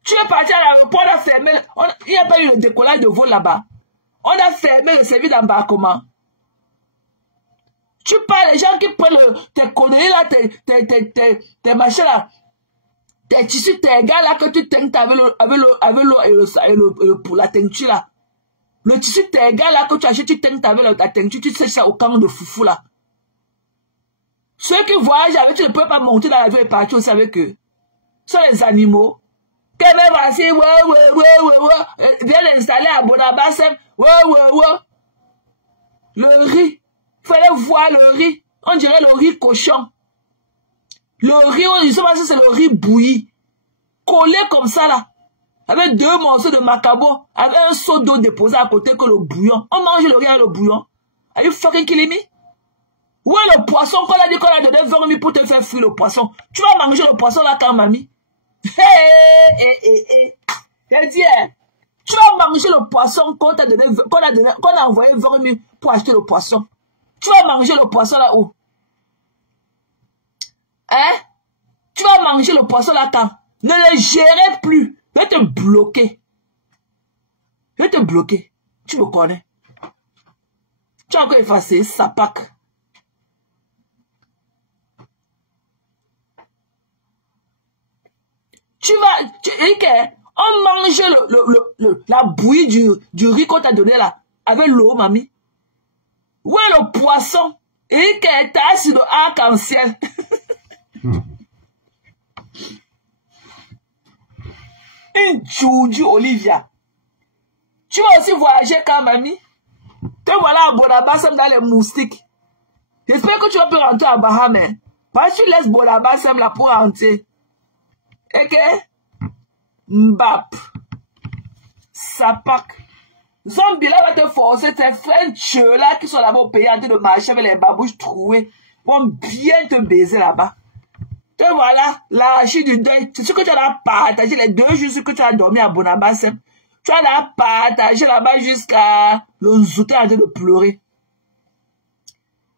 Tu es parti à l'aéroport, on a fermé. Il n'y a pas eu le décollage de vol là-bas. On a fermé le service d'embarquement. Tu parles, les gens qui prennent tes conneries là, tes machins là, tes tissus, tes gars là que tu teintes avec l'eau et pour la teinture là. Le tissu, tes gars là que tu achètes, tu teintes avec la teinture, tu sèches ça au camp de foufou là. Ceux qui voyagent avec, tu ne peux pas monter dans l'avion et partir aussi avec eux. Ce sont les animaux. Viens l'installer à Bodabassem. Le riz. Il fallait voir le riz. On dirait le riz cochon. Le riz, on ne sait pas si c'est le riz bouilli. Collé comme ça là. Avec 2 morceaux de macabo. Avec un seau d'eau déposé à côté que le bouillon. On mange le riz avec le bouillon. Are you fucking killing me? Où est le poisson qu'on a dit qu'on a donné 20 000 pour te faire fuir le poisson? Tu vas manger le poisson là quand mamie? Je dis, tu vas manger le poisson qu'on a envoyé 20 000 pour acheter le poisson. Tu vas manger le poisson là où? Hein? Tu vas manger le poisson là quand? Ne le gérez plus. Je vais te bloquer. Je vais te bloquer. Tu me connais. Tu as encore effacé, sapac. On mange la bouillie du riz qu'on t'a donné là, avec l'eau, mamie. Où est le poisson? Et que t'as sur le arc-en-ciel. Une chouju, Olivia. Tu vas aussi voyager quand, mamie? Te voilà à Bodabassem dans les moustiques. J'espère que tu vas plus rentrer à Bahamas. Parce que tu laisses Bodabassem là pour rentrer. Ok? Mbap. Sapak. Zombie là va te forcer, tes French là qui sont là-bas au pays en train de marcher avec les babouches trouées vont bien te baiser là-bas. Te voilà, l'archi du deuil, c'est ce que tu as partagé les 2 jours que tu as dormi à Bonabasem. Tu as partagé là-bas jusqu'à le Nzouté en train de pleurer.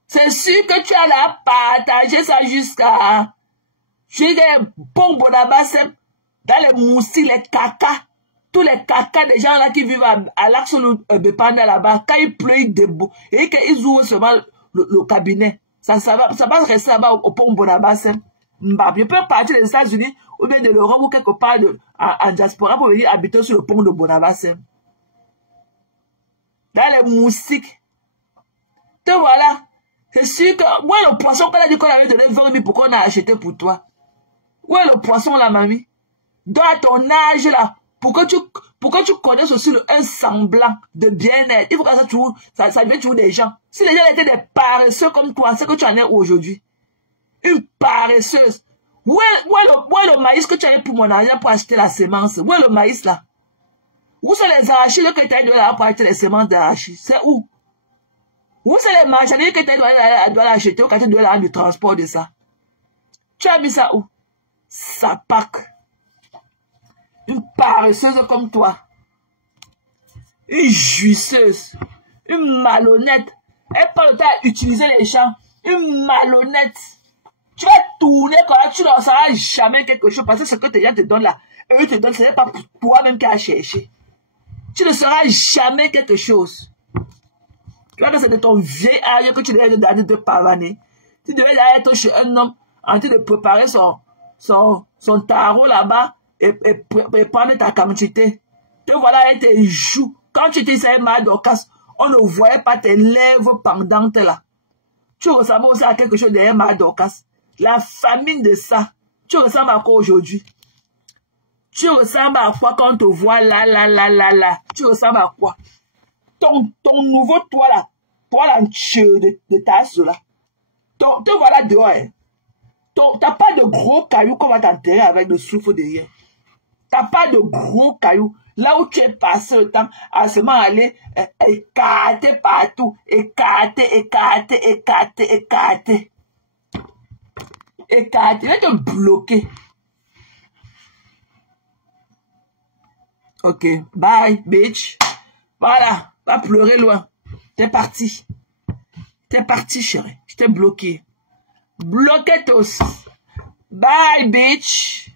C'est sûr que tu as partagé ça jusqu'à Pont Bonabasem, dans les moussis, les cacas. Tous les cacas des gens là qui vivent à l'Axe de Panda là-bas, quand il pleut, ils debout et qu'ils ouvrent seulement le cabinet. Ça va rester là-bas au pont Bonabasem. Je peux partir des États-Unis ou bien de l'Europe ou quelque part en diaspora pour venir habiter sur le pont de Bonabasem. Dans les moustiques. Te voilà. C'est sûr que, moi, le poisson qu'on a dit qu'on avait donné 20 000 pour qu'on a acheté pour toi. Où est le poisson là, mamie? Dans ton âge là. Pour que tu connaisses aussi un semblant de bien-être, il faut que ça devienne toujours des gens. Si les gens étaient des paresseux comme toi, c'est que tu en es aujourd'hui. Une paresseuse. Où est le maïs que tu as eu pour mon argent pour acheter la semence? Où est le maïs là? Où sont les arachides que tu as eu pour acheter les semences d'arachides? C'est où? Où sont les marchandises que tu as dû acheter au quartier de l'âme du transport de ça? Tu as mis ça où? Sapak. Une paresseuse comme toi. Une jouisseuse. Une malhonnête. Elle parle de temps à utiliser les gens. Une malhonnête. Tu vas tourner quand tu n'en sauras jamais quelque chose parce que ce que tes gens te donnent là, eux te donnent, ce n'est pas pour toi-même qui as cherché. Tu ne sauras jamais quelque chose. Tu vois que c'est de ton vieil âge que tu devais donner de pavaner. Tu devais être chez un homme en train de préparer son tarot là-bas et prendre ta quantité. Te voilà avec tes joues. Quand tu t'essayais mal d'orcas, on ne voyait pas tes lèvres pendantes là. Tu ressembles aussi à quelque chose derrière mal d'orcas. La famine de ça, tu ressembles à quoi aujourd'hui? Tu ressembles à quoi quand on te voit là? Tu ressembles à quoi? Ton nouveau toi là de tasse là. Te voilà dehors. Hein. T'as pas de gros cailloux qu'on va t'enterrer avec le souffle derrière. T'as pas de gros cailloux. Là où tu es passé le temps à seulement aller écarter partout. Écarter. Je vais te bloquer. Ok, bye, bitch. Voilà, va pleurer loin. T'es parti. T'es parti, chérie. Je t'ai bloqué. Bloqué tous. Bye, bitch.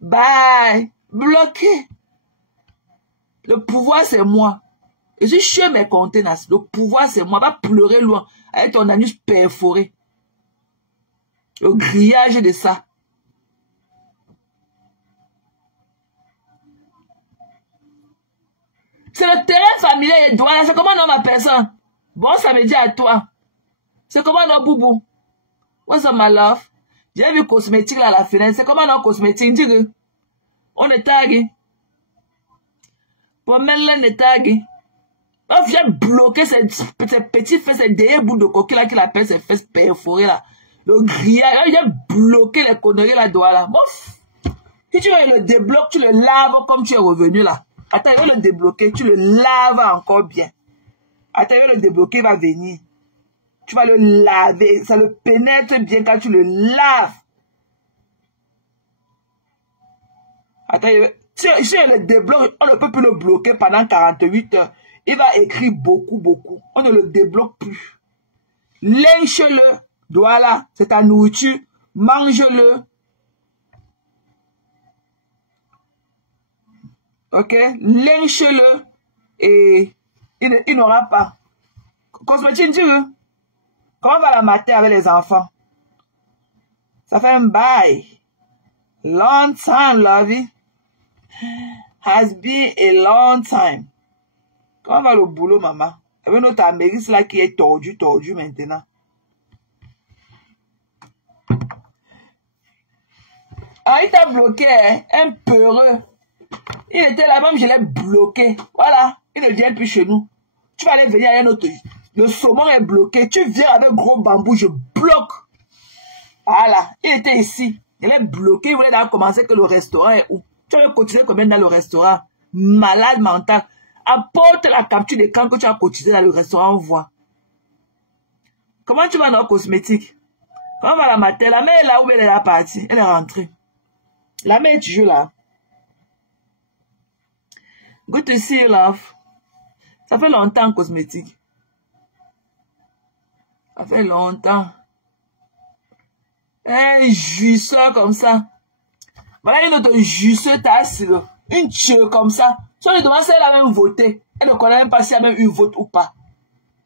Bye. Bloqué. Le pouvoir, c'est moi. Et si je suis mes contenants, le pouvoir, c'est moi. Va pleurer loin avec ton anus perforé. Le grillage de ça. C'est le terrain familial et douane. C'est comment on ma personne? Bon, ça me dit à toi. C'est comment on boubou? What's up, my love? J'ai vu cosmétique là à la fenêtre. C'est comment on cosmétique? Dis-le. On est tagué. Pour mettre là, on est tagué. On vient bloquer ces petits fesses, ces derniers bouts de coquille là qu'il appelle ces fesses perforées là. Le grillage, il vient bloquer les conneries là-dedans là. Bon, si tu le débloques, tu le laves comme tu es revenu là. Attends, il va le débloquer, tu le laves encore bien. Attends, il va le débloquer, il va venir. Tu vas le laver, ça le pénètre bien quand tu le laves. Attends, si on le débloque, on ne peut plus le bloquer pendant 48 heures. Il va écrire beaucoup. On ne le débloque plus. Lèche-le. Voilà, c'est ta nourriture. Mange-le. Ok? Lèche-le. Et il n'aura pas. Cosmétique, tu veux? Comment on va la mater avec les enfants? Ça fait un bail. Long time, lovey. Has been a long time. Comment va le boulot, maman? Avec notre Amérique là qui est tordu maintenant. Ah, il t'a bloqué, hein? Un peureux. Il était là, même je l'ai bloqué. Voilà, il ne vient plus chez nous. Tu vas aller venir à un autre. Le saumon est bloqué. Tu viens avec gros bambou, je bloque. Voilà, il était ici. Il est bloqué, il voulait d'abord commencer que le restaurant est où? Tu as cotisé combien dans le restaurant? Malade mental. Apporte la capture d'écran que tu as cotisé dans le restaurant, on voit. Comment tu vas dans le cosmétique? Comment va la matin? La mère est là où elle est partie? Elle est rentrée. La mère est toujours là. Good to see you, love. Ça fait longtemps, cosmétique. Ça fait longtemps. Un jusseur comme ça. Voilà une autre jusseuse tasse. Une cheu comme ça. Si on lui demande si elle a même voté, elle ne connaît même pas si elle a même eu vote ou pas.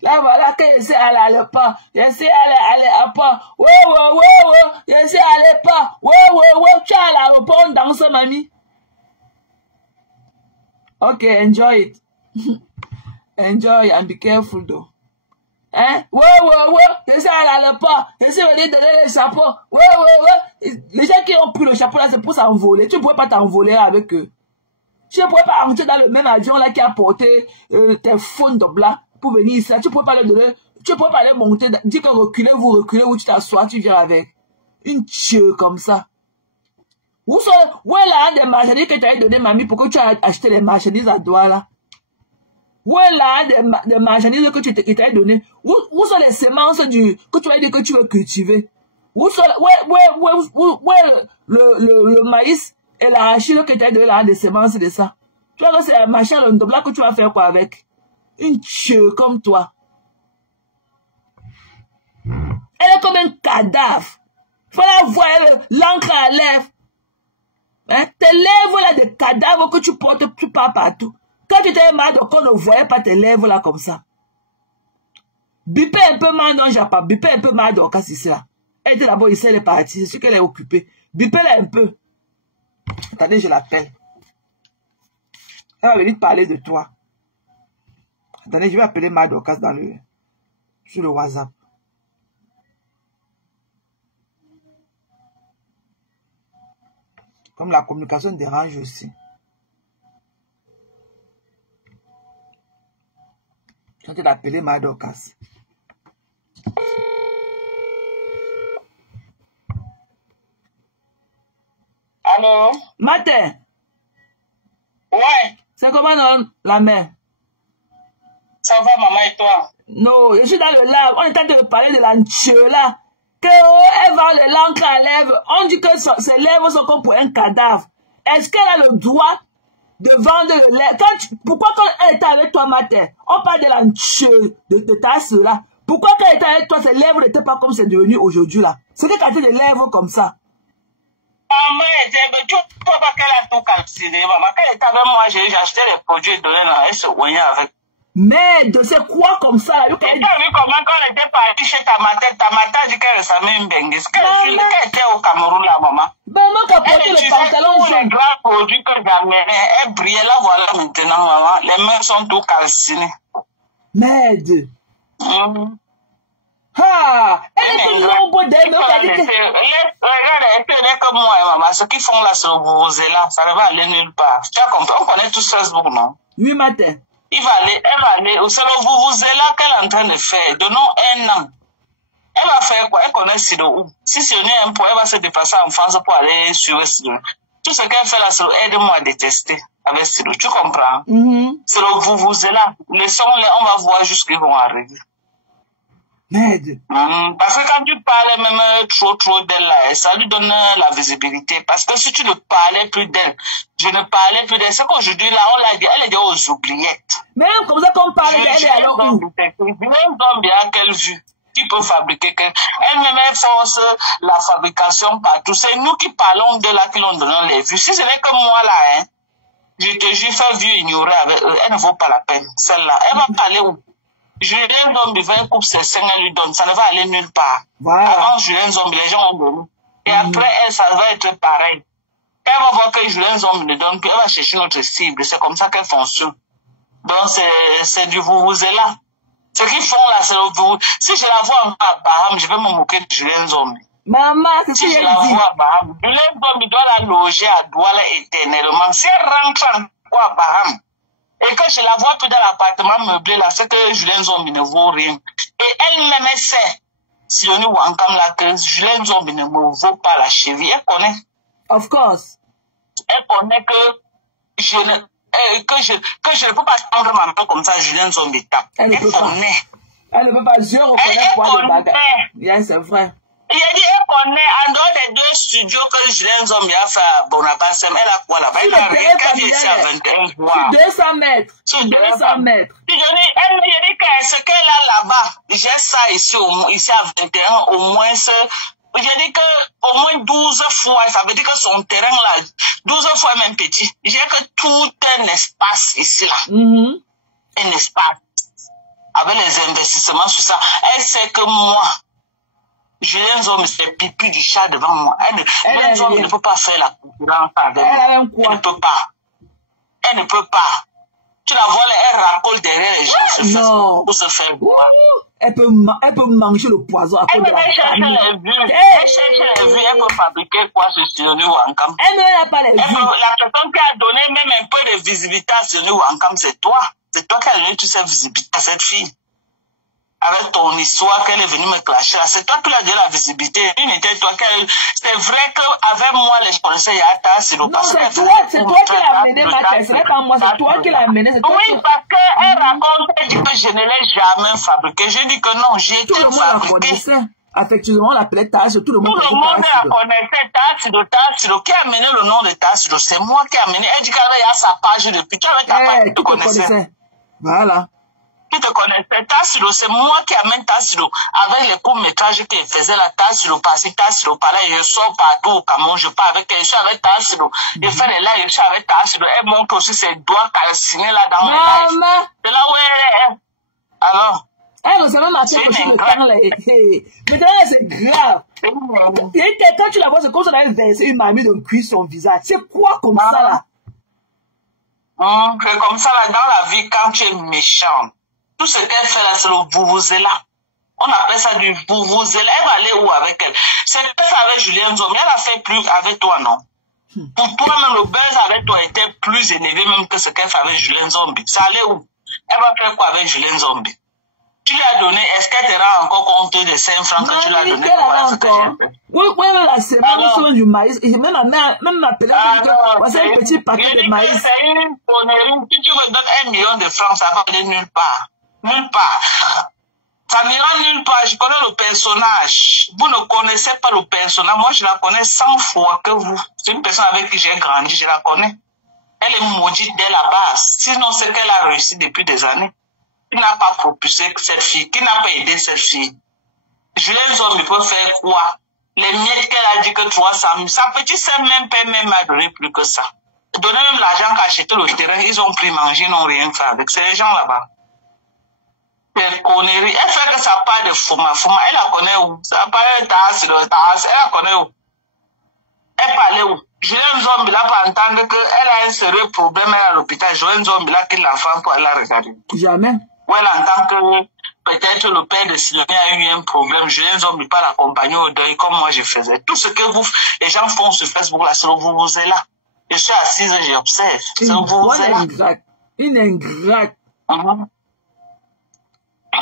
Là, voilà, qu'elle sait aller à pas. Je sais aller à pas. Ouais. Je sais aller pas. Ouais. Tu es à l'aéroport, on danse, mamie. Ok, enjoy it. Enjoy and be careful, though. Hein? Ouais. Je sais aller pas. Je sais venir donner le chapeau. Ouais. Les gens qui ont pris le chapeau là, c'est pour s'envoler. Tu ne pouvais pas t'envoler avec eux. Tu ne pouvais pas rentrer dans le même avion là qui a porté tes phones de blanc pour venir ici. Tu ne pouvais pas le donner. Tu ne pouvais pas les monter. Dis que reculez, vous tu t'assois, tu viens avec. Une chie comme ça. Où est la des marchandises que tu as donné, mamie, pour que tu aies acheté les marchandises à Douala? Où est la des marchandises que tu t'as donné? Où sont les semences que tu as dit que tu veux cultiver? Où est le maïs et l'arachide que tu as donné là des semences de ça? Tu vois que c'est un machin, le double que tu vas faire quoi avec? Une chie comme toi. Elle est comme un cadavre. Il faut la voir, l'encre à lèvres. Hein? Tes lèvres là, des cadavres que tu portes, tu pars partout. Quand tu t'es malade, on ne voyait pas tes lèvres là comme ça. Bipé un peu mal dans Japon, bipé un peu mal dans Cassis là. Elle était là-bas ici, elle est partie, c'est sûr qu'elle est occupée. Bipé là un peu. Attendez, je l'appelle. Elle va venir te parler de toi. Attendez, je vais appeler Madokas sur le WhatsApp. Comme la communication dérange aussi. Je vais t'appeler Madokas. Allô? Matin. Ouais. C'est comment la main? Ça va, maman, et toi? Non, je suis dans le lab. On est en train de parler de la ncheux là. Elle vend de l'encre à lèvres. On dit que ses lèvres sont comme pour un cadavre. Est-ce qu'elle a le droit de vendre le lait? Pourquoi quand elle était avec toi matin, on parle de la ncheux de ta soeur là? Pourquoi quand elle était avec toi, ses lèvres n'étaient pas comme c'est devenu aujourd'hui là? C'était quand elle des lèvres comme ça. Maman était, tu vois pas qu'elle a tout calciné, maman. Quand elle était avec moi, j'ai acheté les produits de là, elle se voyait avec. Merde, c'est quoi comme ça? Et tu as vu comment quand on était parti chez ta matin a dit qu'elle savait une bengue. Qu'elle était au Cameroun là, maman. Maman qui a porté le pantalon jaune. Les grands produits que j'amenais, elle brillait là, voilà maintenant, maman. Les mains sont tout calcinées. Merde. Ah, elle est l'ombre d'elle, mais on a dit que... Regarde, elle est comme moi, maman. Ce qu'ils font là, c'est vous là. Ça ne va aller nulle part. Tu as compris? On connaît tous Facebook, non? Oui, matin. Elle va aller. C'est le vous là qu'elle est en train de faire. Donnons 1 an. Elle va faire quoi? Elle connaît Sido. Si Sido est un point, elle va se déplacer en France pour aller suivre Sido. Tout ce qu'elle fait là, c'est aide-moi à détester avec Sido. Tu comprends? C'est le vous là. Laissons-les, on va voir jusqu'à qu'ils vont arriver. Merde. Parce que quand tu parles même trop d'elle là, ça lui donne la visibilité. Parce que si tu ne parlais plus d'elle, je ne parlais plus d'elle. C'est qu'aujourd'hui là, on l'a dit, elle est déjà aux oubliettes. Même comme ça qu'on parle d'elle, elle est où? Même bien quelle vue qui peut fabriquer elle-même force la fabrication partout. C'est nous qui parlons de là qui l'ont donné les vues. Si ce n'est que moi là, hein, je te jure, faire vue ignorer avec eux, elle ne vaut pas la peine. Celle-là, elle va parler où? Julien Zombie va couper ses seins, elle lui donne. Ça ne va aller nulle part. Voilà. Avant Julien Zombie, les gens ont donné. Et après, elle, ça va être pareil. Quand elle va voir que Julien Zombie ne donne plus, elle va chercher notre cible. C'est comme ça qu'elle fonctionne. Donc, c'est du vous-vous-là. Ce qu'ils font là, c'est le vous. Si je la vois à Baham, je vais me moquer de Julien Zombie. Maman, c'est ce si qu'elle je la dit. vois à Baham, Julien Zombie doit la loger à Douala éternellement. Si elle rentre à Baham, et que je la vois plus dans l'appartement meublé là, c'est que Julien Zombie ne vaut rien. Et elle-même sait, si on est Wankam là, que Julien Zombie ne me vaut pas la cheville. Elle connaît. Of course. elle connaît que je ne peux pas prendre ma main comme ça, Julien Zombie tape. Elle connaît. Elle ne peut pas, je reconnais quoi de bagarre. Yeah, c'est vrai. Il a dit, elle connaît, en dehors des 2 studios que Julien Zombie a fait à Bonaparte, elle a quoi là-bas? Elle a rien qu'à dire ici à 21 voix. Sur 200 mètres. Sur 200 mètres. Elle me dit que ce qu'elle a là-bas, j'ai ça ici à 21, au moins, je dis que au moins 12 fois, ça veut dire que son terrain là, 12 fois même petit. J'ai que tout un espace ici là. Un espace. Avec les investissements sur ça. Elle sait que moi, Julien Zombie, c'est pipi du chat devant moi. Julien Zombie ne peut pas faire la concurrence avec moi. Elle ne peut pas. Elle ne peut pas. Tu la vois, elle racole derrière les gens pour se faire voir. Elle peut manger le poison à cause de la famille. Elle cherche les vues. Elle peut fabriquer quoi sur Sioni Wankam? Elle n'a pas les vues. La personne qui a donné même un peu de visibilité à Sioni Wankam, c'est toi. C'est toi qui as donné toute cette visibilité à cette fille. Avec ton histoire qu'elle est venue me clasher. C'est toi qui lui as donné la visibilité. Une était toi c'est vrai qu'avec moi, je connaissais Yata, c'est le passé. C'est toi qui l'as amené, Mathé. Ce n'est pas moi, c'est toi qui l'as amené. Oui, parce qu'elle raconte, elle dit que je ne l'ai jamais fabriqué. Je dis que non, j'ai été fabriqué. Effectivement, on l'appelait Tassido. Tout le monde la connaissait, Tassido. Qui a amené le nom de Tassido? C'est moi qui ai amené. Elle dit qu'elle a sa page depuis. Tu avais ta page, tu te connaissais. Voilà. Tu te connaissais, Tassido, c'est moi qui amène Tassido avec les courts-métrages qu'elle faisait là, Tassido, par-ci, Tassido, par-là, je sors partout au Cameroun, je pars avec elle, je suis avec Tassido, je fais les lives, je suis avec Tassido, elle montre aussi ses doigts calcinés là dans les lives. C'est là où elle est. Alors. Elle ne sait même pas que le temps là. Mais c'est grave. Quand tu la vois, c'est comme si on avait versé une mamie de cuir son visage. C'est quoi comme ça là? C'est comme ça là, dans la vie, quand tu es méchant. Tout ce qu'elle fait là, c'est le vuvuzela. On appelle ça du vuvuzela. Elle va aller où avec elle? C'est ce qu'elle fait avec Julien Zombie. Elle a fait plus avec toi, non? Pour toi, même le buzz avec toi était plus élevé même que ce qu'elle fait avec Julien Zombie. Ça allait où? Elle va faire quoi avec Julien Zombie? Tu lui as donné, est-ce qu'elle te rend encore compte de 5 francs que tu lui as donné? Oui, la semaine du maïs. Et même m'appeler c'est un petit paquet de maïs. C'est une connerie. Si tu me donnes 1 million de francs, ça va aller nulle part. Nulle part. Ça n'ira nulle part. Je connais le personnage. Vous ne connaissez pas le personnage. Moi, je la connais 100 fois que vous. C'est une personne avec qui j'ai grandi. Je la connais. Elle est maudite dès la base. Sinon, c'est qu'elle a réussi depuis des années. Qui n'a pas propulsé cette fille? Qui n'a pas aidé cette fille? Julien Zombie peut faire quoi? Les miettes qu'elle a dit que 300 000. Sa petite sœur même m'a donné plus que ça. Donner même l'argent qu'a acheté le terrain, ils ont pris manger, ils n'ont rien fait avec. C'est les gens là-bas. C'est connerie. Elle fait que ça part de Fuma. Elle la connaît où? Ça part de Tassido, elle la connaît où? Elle parlait où? Julien Zombie là pour entendre qu'elle a un sérieux problème à l'hôpital. Julien Zombie là qui l'enfant pour aller la regarder. Jamais. Ou elle entend que peut-être le père de Sidonie a eu un problème. Julien Zombie pas l'accompagner au deuil comme moi je faisais. Tout ce que les gens font sur Facebook là, c'est le vuvuzela. Je suis assise et j'observe. C'est le vuvuzela. Une ingrate.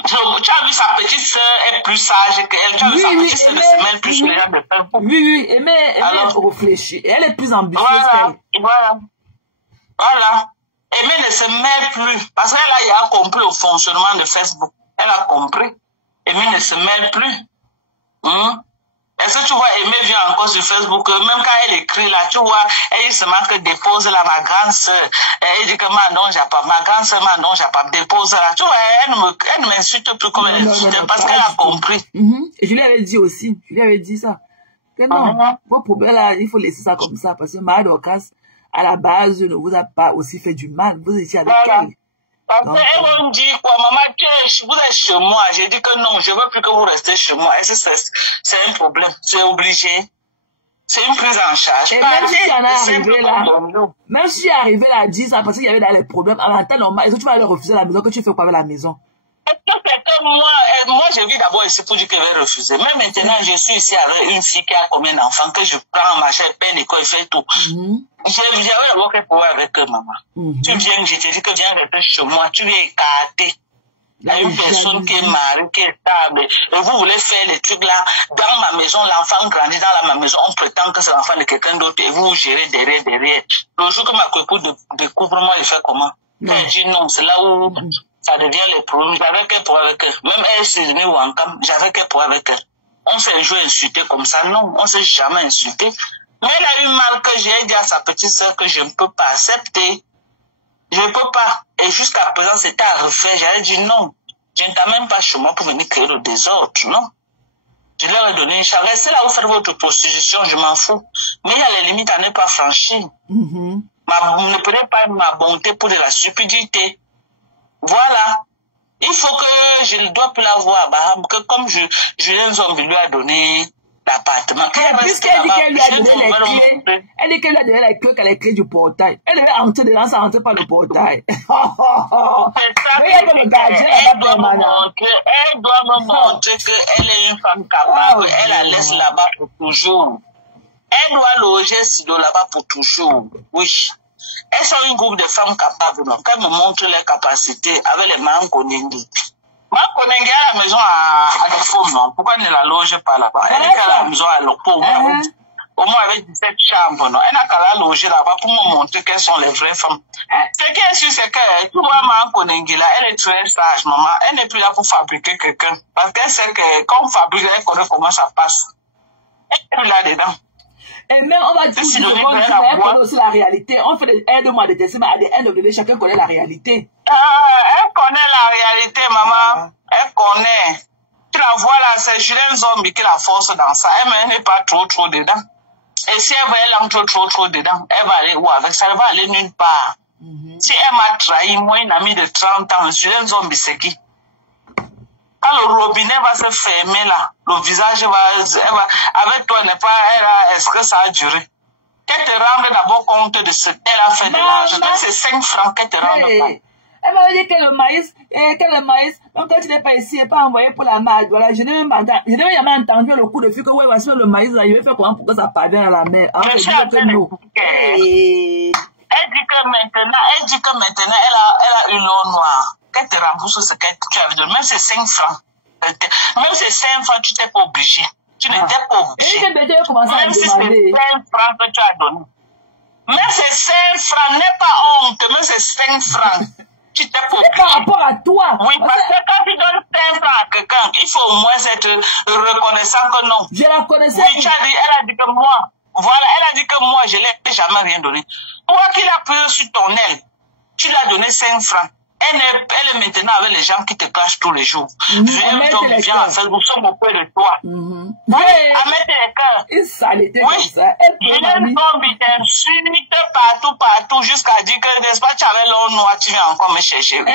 Tu as vu sa petite sœur est plus sage qu'elle. Tu as vu sa petite sœur ne se mêle plus sur les gens de Facebook. Oui, Aimée réfléchit. Elle est plus ambitieuse qu'elle. Voilà. Aimée ne se mêle plus. Parce qu'elle a compris le fonctionnement de Facebook. Elle a compris. Aimée ne se mêle plus. Est-ce que tu vois, Aimée vient encore sur Facebook, même quand elle écrit là, tu vois, elle se marque dépose là, ma grande sœur. Elle dit que ma grande sœur, dépose là. Tu vois, elle ne m'insulte plus comme elle insulte parce qu'elle a compris. Et je lui avais dit aussi, ça. Que non, vos problèmes là, il faut laisser ça comme ça parce que Marie Dorcas, à la base, ne vous a pas aussi fait du mal. Vous étiez avec elle. Parce qu'elles m'ont dit quoi, maman, vous êtes chez moi. J'ai dit que non, je veux plus que vous restez chez moi. Et c'est un problème. Tu es obligé. C'est une prise en charge. Et même si elle est arrivée là, même si elle est arrivée là à dire ça, parce qu'il y avait des problèmes, en temps normal, est-ce que tu vas aller refuser la maison, que tu fais quoi avec la maison? Est-ce que c'est que moi, je vis d'abord ici pour dire qu'elle va refuser. Mais maintenant, je suis ici avec une fille qui a combien d'enfants, que je prends en machin, peine l'école, fait tout. J'avais d'abord qu'elle pouvait avec eux, maman. Tu viens, je te dis que viens rester chez moi, tu viens écarter. Il y a une personne qui est mariée, qui est stable, et vous voulez faire les trucs là, dans ma maison, l'enfant grandit dans ma maison, on prétend que c'est l'enfant de quelqu'un d'autre, et vous gérez derrière. Le jour que ma copine découvre, moi, il fait comment? Elle dit non, c'est là où ça devient les problèmes. J'avais qu'elle pour avec elle. Même elle s'est venue au Ankam, j'avais qu'elle pour avec elle. On s'est un jour insulté comme ça, non, on s'est jamais insulté. Mais elle a eu mal que j'ai dit à sa petite sœur que je ne peux pas accepter. Je ne peux pas. Et jusqu'à présent, c'était à refaire. J'avais dit non. Je ne t'amène pas chez moi pour venir créer le désordre, non. Je leur ai donné, restez là où faire votre prostitution, je m'en fous. Mais il y a les limites à ne pas franchir. Ne prenez pas ma bonté pour de la stupidité. Voilà. Il faut que je ne dois plus la voir, que comme Julien Zombi lui a donné l'appartement. Puisqu'elle dit qu'elle lui a donné les clés, elle dit qu'elle lui a donné les clés, qu'elle a les clés du portail. Elle devait entrer dedans, ça rentre pas le portail. C'est ça. Elle doit me montrer qu'elle est une femme capable. Elle la laisse là-bas pour toujours. Elle doit loger Sido là-bas pour toujours. Oui. Elles sont un groupe de femmes capables. Donc, elles me montrent leurs capacités avec les Mankonengi. Mankonengi à la maison à défaut, non. Pourquoi elle ne la loge pas là-bas? Elle est à la maison à l'oppo, au moins avec 17 chambres, non. Elle n'a qu'à la loger là-bas pour me montrer quelles sont les vraies femmes. Ce qui est sûr, c'est que, tu vois, Mankonengi là, elle est très sage, maman. Elle n'est plus là pour fabriquer quelqu'un. Parce qu'elle sait que, quand on fabrique, elle connaît comment ça passe. Elle est plus là-dedans. Et même, on va dire elle connaît aussi la réalité. On fait des aides-moi de décès, mais à des aides de chacun connaît la réalité. Elle connaît la réalité, maman. Elle connaît. Tu la vois là, c'est Julien Zombi qui la force dans ça. Elle n'est pas trop dedans. Et si elle entre trop dedans, elle va aller où avec ça? Elle va aller nulle part. Si elle m'a trahi, moi, une amie de 30 ans, Julien Zombi, c'est qui? Quand le robinet va se fermer là, le visage va avec toi, est-ce que ça a duré? Qu'elle te rende d'abord compte de ce qu'elle a fait de l'argent. C'est 5 francs qu'elle te rende pas. Elle m'a dit que le maïs, donc quand tu n'es pas ici, elle n'est pas envoyé pour la marde. Voilà, je n'ai jamais entendu le coup de fil que ouais, voici le maïs là, il va faire comment pour que ça parvienne à la mer. Je suis en train de Elle dit que maintenant, elle a une eau noire. Qu'elle te rembourse ce que tu avais donné. Même c'est 5 francs. Même c'est 5 francs, tu n'étais pas obligé. Tu n'étais pas obligé. Même si c'est 5 francs que tu as donné. Même c'est 5 francs, n'est pas honte. Même c'est 5 francs. Tu t'es pas obligé. Par rapport à toi. Oui, parce que quand tu donnes 5 francs à quelqu'un, il faut au moins être reconnaissant que non. Je la connaissais. Oui, elle a dit que moi. Voilà, elle a dit que moi, je ne l'ai jamais rien donné. Toi qui l'as pris sur ton aile, tu l'as donné 5 francs. Elle est maintenant avec les gens qui te clashent tous les jours. Viens à faire, nous sommes auprès de toi. À mettre les cœurs. Une saleté comme ça. Julien Zombi t'insulte partout, jusqu'à dire que, n'est-ce pas, tu avais l'eau noire, tu viens encore me chercher. Elle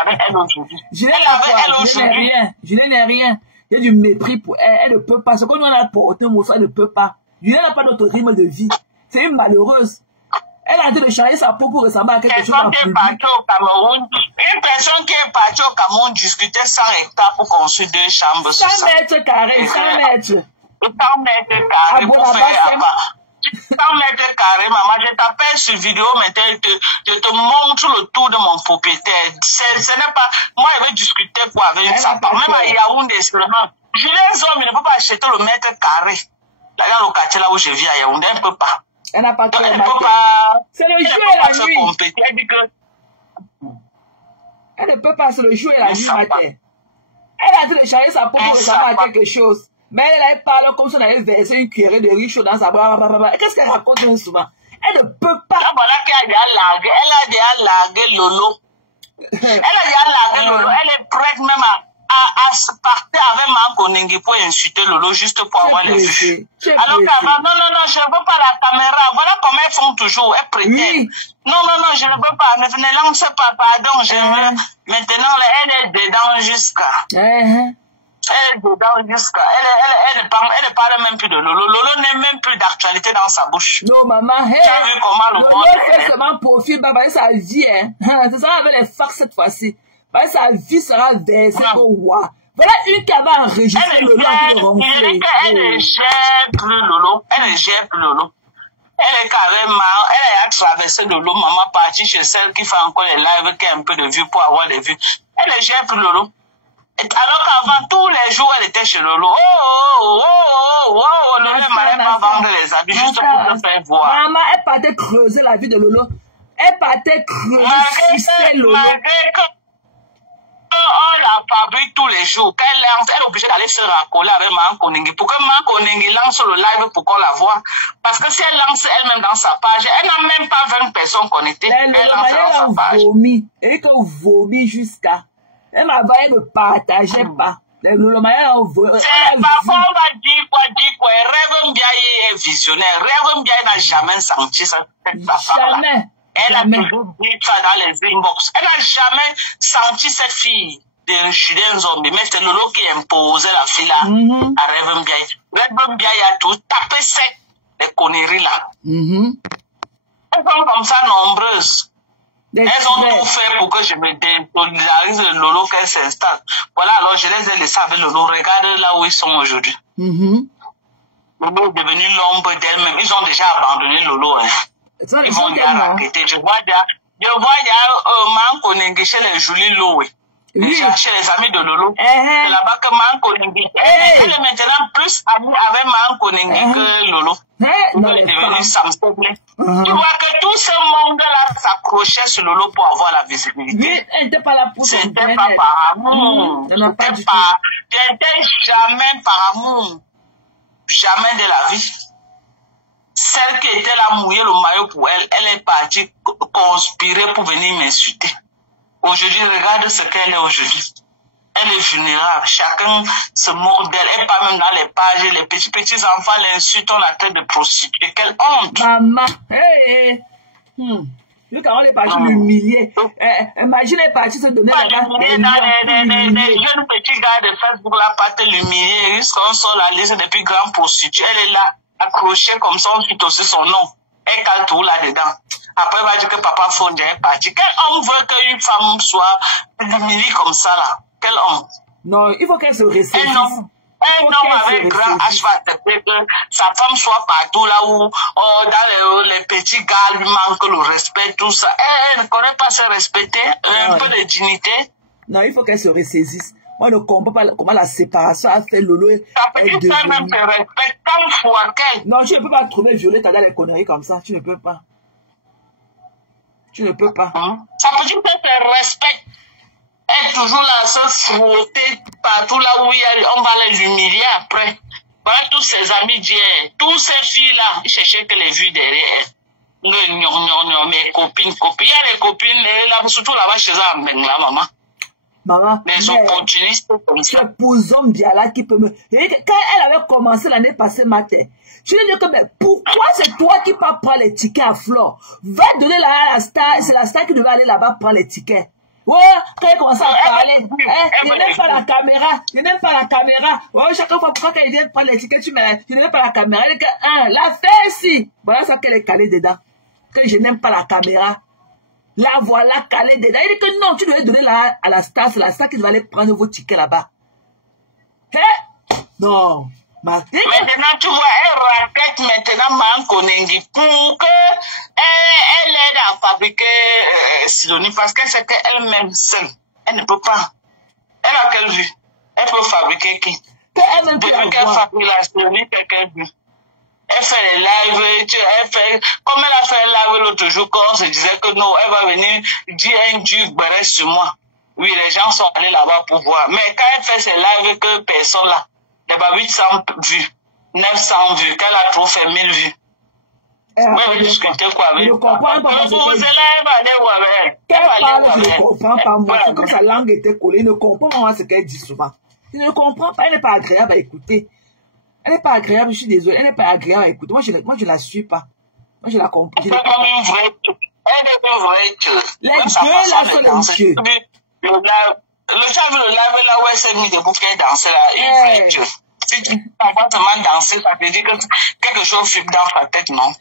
avait elle aujourd'hui. Julien n'est rien. Il y a du mépris pour elle. Elle ne peut pas. Ce qu'on a porté, elle ne peut pas. Julien n'a pas d'autre rythme de vie. C'est une malheureuse. Elle a dit de changer sa peau pour ressembler à quelque chose de plus. Une personne qui est partie au Cameroun discutait 100 hectares pour construire 2 chambres. 100 mètres carrés, 100 mètres. 100 mètres carrés pour faire 100 mètres carrés, maman. Je t'appelle sur vidéo maintenant, je te montre le tour de mon propriétaire. Ce n'est pas, moi je vais discuter pour avec une femme. Même à Yaoundé, vraiment. Julien Zombi ne peut pas acheter le mètre carré. Là, dans le quartier là où je vis à Yaoundé, elle ne peut pas. Elle n'a pas de c'est le jour et la nuit. Elle ne peut pas, c'est le jour et la nuit, matin. Elle a dit de changer sa peau pour ressembler à quelque chose. Mais elle parle comme si on avait versé une cuillerée de riz chaud dans sa bras. Qu'est-ce qu'elle raconte bien souvent? Elle ne peut pas. Voilà qu'elle a déjà largué Lolo. Elle est prête même à se partir avec Mankonengi pour insulter Lolo juste pour avoir les vues. Alors qu'avant, non, je ne veux pas la caméra. Voilà comment elles font toujours. Elles prétendent. Oui. Non, je ne veux pas. Ne lance pas, pardon. Je veux. Maintenant, elle est dedans jusqu'à. Elle est dedans jusqu'à. Elle ne parle même plus de Lolo. Lolo n'est même plus d'actualité dans sa bouche. Non, maman. Tu as vu comment Lolo fait seulement profil. Sa vie, hein. C'est ça avec les facs cette fois-ci. Sa vie sera versée au roi. Voilà une qui avait enregistré Lolo à tout ronfler. Elle ne gère plus Lolo. Elle ne gère plus Lolo. Elle est carrément, elle a traversé Lolo, maman partie chez celle qui fait encore les lives, qui a un peu de vues pour avoir des vues. Elle est gère pour Lolo. Alors qu'avant, tous les jours, elle était chez Lolo. Lolo n'allait pas vendre les habits juste pour te faire voir. Maman, elle partait creuser la vie de Lolo. Elle partait creuser Lolo. On la fabrique tous les jours. Quand elle lance, elle est obligée d'aller se raccoler avec Maan Koningui. Pour que Maan Koningui lance le live pour qu'on la voie. Parce que si elle lance elle-même dans sa page, elle n'a même pas 20 personnes connectées. Elle lance dans sa page. Et que vomit jusqu'à. Elle m'a dit, elle ne partageait pas. Le Maya a vomi. C'est parfois on va dire quoi. Rêve Mbiaye est visionnaire. Rêve Mbiaye n'a jamais senti cette femme-là. Elle a toujours dit ça dans les inbox. Elle n'a jamais senti cette fille de Julien Zombie. Mais c'est Lolo qui imposait la fille là à Rêve Mbiaye. Rêve Mbiaye a tout tapé sec, les conneries là. Elles sont comme ça nombreuses. Elles ont tout fait pour que je me désolidarise de Lolo qu'elle s'installe. Voilà, alors je les ai laissés avec Lolo. Regarde là où ils sont aujourd'hui. Lolo est devenu l'ombre d'elle-même. Ils ont déjà abandonné Lolo. Hein. Ils vont déjà raqueter. Je vois déjà Maan Koningui chez les Julie Lowe. Déjà chez les amis de Lolo. C'est là-bas que Maan Koningui. Elle est maintenant plus amie avec Maan Koningui que Lolo. Elle est devenue Samsung. Tu vois que tout ce monde-là s'accrochait sur Lolo pour avoir la visibilité. Elle n'était pas là pour ça. C'était pas par amour. C'était jamais par amour. Jamais de la vie. Celle qui était là mouiller le maillot pour elle, elle est partie conspirer pour venir m'insulter. Aujourd'hui, regarde ce qu'elle est aujourd'hui. Elle est vulnérable. Chacun se moque d'elle. Elle part même dans les pages. Les petits enfants l'insultent, on la traite de prostituée. Quelle honte. Maman. Vu quand on est parti l'humilier. Imagine les partis se donner la les jeunes petits gars de Facebook là partent l'humilier. Jusqu'on sort la liste des plus grands prostituées. Elle est là, accrochée comme ça, on suit aussi son nom. Elle cale tout là-dedans. Après, elle va dire que papa Fondia est parti. Quel homme veut qu'une femme soit humiliée comme ça là? Quel homme? Non, il faut qu'elle se ressaisisse. Un homme avec grand H va accepter que sa femme soit partout là où, dans les petits gars lui manquent le respect, tout ça. Elle ne connaît pas se respecter, un peu de dignité. Non, il faut qu'elle se ressaisisse. Moi, je ne comprends pas comment la séparation a fait Lolo. Ça petite femme même te respecte tant fois qu'elle. Non, tu ne peux pas trouver Violette dans les conneries comme ça. Tu ne peux pas. Tu ne peux pas. Sa petite femme te respecte. Elle est toujours là, se frotter partout là où on va les humilier après. Voilà tous ses amis d'hier, toutes ces filles-là, ils cherchaient que les vues derrière elles. Mes copines. Il y a des copines, là, surtout là-bas chez eux, là, maman. Maman, les opportunistes comme ça. C'est pour Zombiala qui peut me... Quand elle avait commencé l'année passée, matin, je lui ai dit que, mais pourquoi c'est toi qui pas prendre les tickets à Flore? Va donner là à la star, c'est la star qui devait aller là-bas prendre les tickets. Ouais, quand elle commence à parler, je n'aime pas la caméra, je n'aime pas la caméra. Ouais, chaque fois, pourquoi elle vient prendre les tickets, tu mets, je n'aime pas la caméra. Elle dit que, la fête ici. Voilà ça qu'elle est calée dedans. Que je n'aime pas la caméra. La voilà calée dedans. Elle dit que non, tu devais donner là à la star, c'est la star qui devait aller prendre vos tickets là-bas. Hein? Non. Maintenant, tu vois, elle raquette maintenant Maan Koningui pour que elle aide à fabriquer Sidonie parce que c'est qu'elle-même seule. Elle ne peut pas. Elle a quelle vue? Elle peut fabriquer qui? Depuis qu'elle fabrique la Sidonie, c'est quelle vue? Elle fait les lives, elle fait, comme elle a fait un live l'autre jour, quand on se disait que non, elle va venir dire un Dieu béret sur moi. Oui, les gens sont allés là-bas pour voir. Mais quand elle fait ses lives que personne là, il y a 800 vues, 900 vues, qu'elle a trop fait 1000 vues. Moi, je discutais quoi avec elle. Je ne comprends pas. Vous allez aller voir avec elle. Qu'elle parle, je ne comprends pas moi. C'est comme sa langue était collée. Je ne comprends pas moi ce qu'elle dit souvent. Je ne comprends pas. Elle n'est pas agréable à écouter. Elle n'est pas agréable, je suis désolée. Elle n'est pas agréable à écouter. Moi, je ne la suis pas. Moi, je la comprends. Elle est comme une vraie tueuse. Elle est une vraie tueuse. Les deux là sont les tueux. Le chef le live là où elle s'est mise debout qu'elle dansait là, une vraie tueuse. Si tu n'as pas danser, ça veut dire que quelque chose fume dans ta tête, non?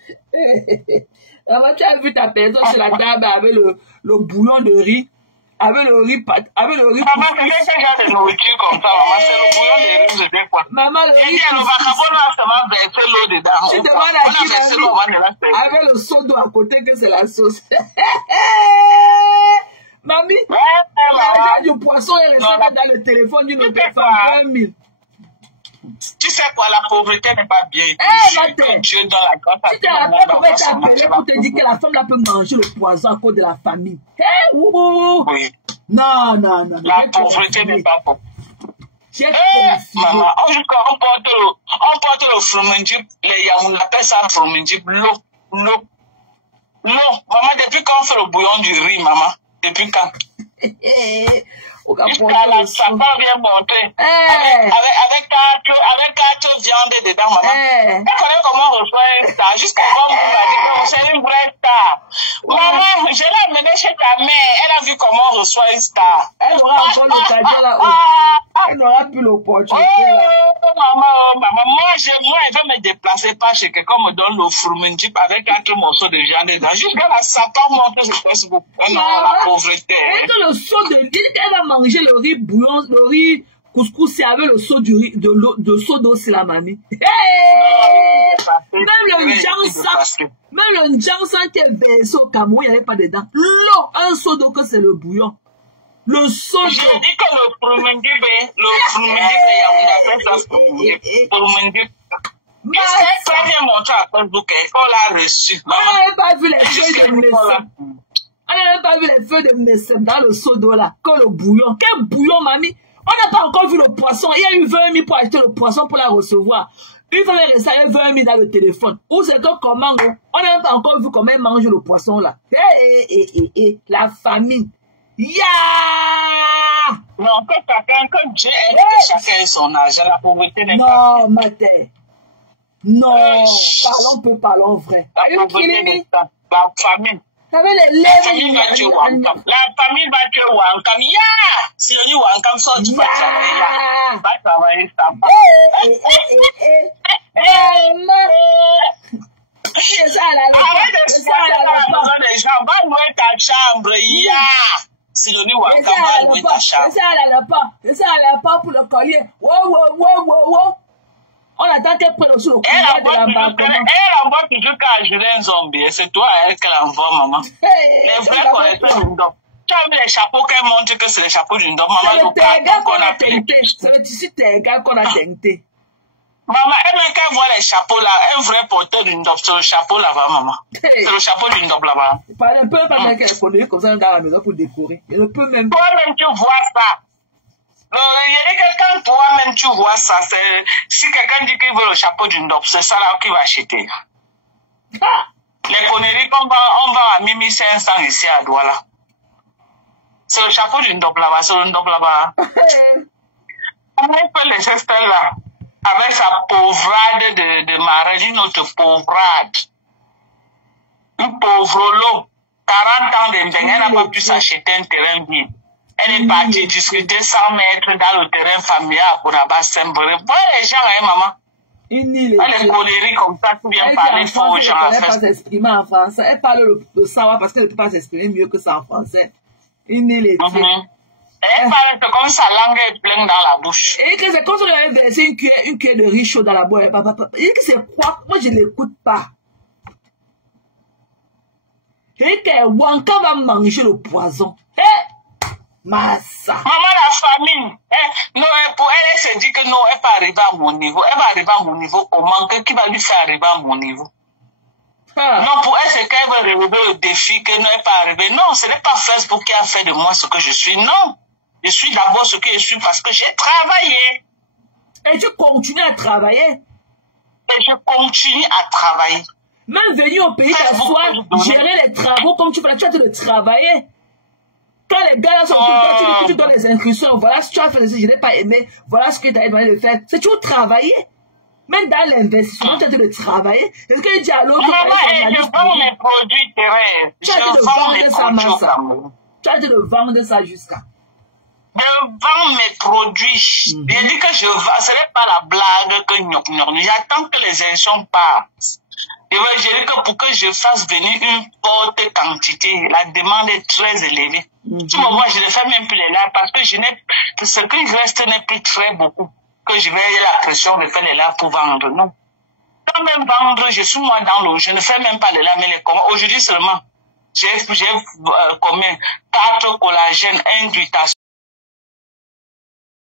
Alors, tu as vu ta personne sur la table avec le bouillon de riz, avec le riz. Maman, c'est déjà de nourriture comme ça, maman, c'est le bouillon de riz, je dis quoi. Maman, le riz. Le vagabond a seulement versé l'eau dedans. Tu demandes à qui avec le seau d'eau à côté que c'est la sauce. Mamie, maman. l'argent du poisson est resté dans le téléphone d'une autre femme. 20 000. Tu sais quoi, la pauvreté n'est pas bien. Que Dieu dans la grâce à tu te rappelles comment elle t'a appelé pour te dire que la femme là peut manger le poison à cause de la famille. Oui. Non. La pauvreté n'est pas bonne. Maman, on porte le fromage, les Yaoundé, on appelle ça fromage, l'eau. Maman, depuis quand on fait le bouillon du riz, maman? Depuis quand? Jusqu'à la sapin vient montrer. Avec 4 viandes dedans, maman. Elle connaît comment on reçoit un star. Jusqu'à quand on a dit que c'est une vraie star. Maman, je l'ai amenée chez ta mère. Elle a vu comment on reçoit une star. Elle aura encore l'occasion là-haut. Elle n'aura plus l'opportunité là. Maman, moi, je veux me déplacer pas chez quelqu'un, me donne le fromage avec 4 morceaux de viande dedans. Jusqu'à la sapin montre sur Facebook. Non, la pauvreté. Et que le saut de l'île, elle va manger le riz bouillon, le riz couscous, c'est avec le saut du riz, de saut d'eau, c'est la mamie. Même le Njangsan qui est versé au Cameroun, il n'y avait pas dedans. L'eau, un saut d'eau que c'est le bouillon. Le saut d'eau. Je dis que le fromage, on appelle ça fromage. C'est très bien montré à Facebook, qu'on l'a reçu. On n'avait pas vu les feuilles de médecin. On n'avait pas vu les feuilles de médecin dans le seau d'eau là, que le bouillon. Quel bouillon, mamie? On n'a pas encore vu le poisson. Il y a eu 20 000 pour acheter le poisson pour la recevoir. Une fois qu'elle a 20 000 dans le téléphone. Ou c'est que comment, on n'a pas encore vu comment elle mange le poisson là. La famille. Non, que chacun ait son argent, la pauvreté n'est pas. Non, ma terre. Non, parlons vrai. La pauvreté n'est pas. La famille. La famille va tuer Wankam. Si on dit Wankam sort, tu vas travailler. Va travailler ça. Arrête de se faire la maison des gens. Va louer ta chambre. Si on dit Wankam, va louer ta chambre. Ça allait pas pour le collier. Wow. On attend qu'elle prenne sur le couloir de l'embarquement. Elle envoie toujours qu'à Julien Zombie. C'est toi elle qu'elle envoie, maman. Les vrais connaisseurs du Ndop. Tu as vu les chapeaux qu'elle montre que c'est les chapeaux du Ndop. Maman, c'est le tissu Téga qu'on a teinté. Maman, elle veut qu'elle voit les chapeaux là. Un vrai porteur du Ndop, c'est le chapeau là-bas, maman. C'est le chapeau du Ndop là-bas. Elle ne peut pas mettre qu'elle produit comme ça dans la maison pour décorer. Elle ne peut même pas. Toi-même, tu vois ça. Non, il y a que quand toi-même tu vois ça, si quelqu'un dit qu'il veut le chapeau du Ndop, c'est ça là qu'il va acheter. Les conneries qu'on va à 1500 ici à Douala. C'est le chapeau du Ndop là-bas, c'est le Ndop là-bas. Comment il fait les gestes là? Avec sa pauvrade de marée, notre pauvrade. Une pauvre lot. 40 ans de bain, elle n'a pas pu s'acheter un terrain vide. Elle est partie discuter 100 mètres dans le terrain familial pour Abba Sembré. Voilà les gens, hein, maman. Elle est colérique comme ça, tu viens parler fort aux gens. Elle ne peut pas s'exprimer en français. Elle parle le savoir parce qu'elle ne peut pas s'exprimer mieux que ça en français. Elle parle, c'est comme sa langue est pleine dans la bouche. Et que c'est comme si on avait versé une cuillère de riz chaud dans la boîte. Et que c'est quoi? Moi, je ne l'écoute pas. Et que Wanka va manger le poison. Massa. Maman, la famille, non, pour elle, elle se dit que non, elle va arriver à mon niveau. Elle va arriver à mon niveau comment? Qui va lui faire arriver à mon niveau? Non, pour elle, c'est qu'elle veut relever le défi que non, elle va arriver. Non, ce n'est pas Facebook qui a fait de moi ce que je suis. Non. Je suis d'abord ce que je suis parce que j'ai travaillé. Et tu continues à travailler? Et je continue à travailler. Même venir au pays d'asseoir, gérer les travaux comme tu fais, tu as de travailler. Quand les gars là sont tout tu donnes les inscriptions, voilà ce que tu as fait, je n'ai pas aimé, voilà ce que tu as demandé de faire. C'est toujours travailler. Même dans l'investissement, tu as de travailler. Est-ce que dit à l'autre, je vends mes produits, Thérèse. Tu as de vendre ça, Massa. Tu as de vendre ça jusqu'à. Je vends mes produits. Je dis que je vends, ce n'est pas la blague que j'attends que les élections partent. Et ouais, je dis que pour que je fasse venir une forte quantité, la demande est très élevée. Tu me vois, je ne fais même plus les lives parce que ce qui reste n'est plus très beaucoup. Que je vais avoir la pression de faire les lives pour vendre. Non. Quand même vendre, je suis moi dans l'eau. Je ne fais même pas les lives, mais les commandes. Aujourd'hui seulement, J'ai combien? 4 collagènes, 1 glutathione.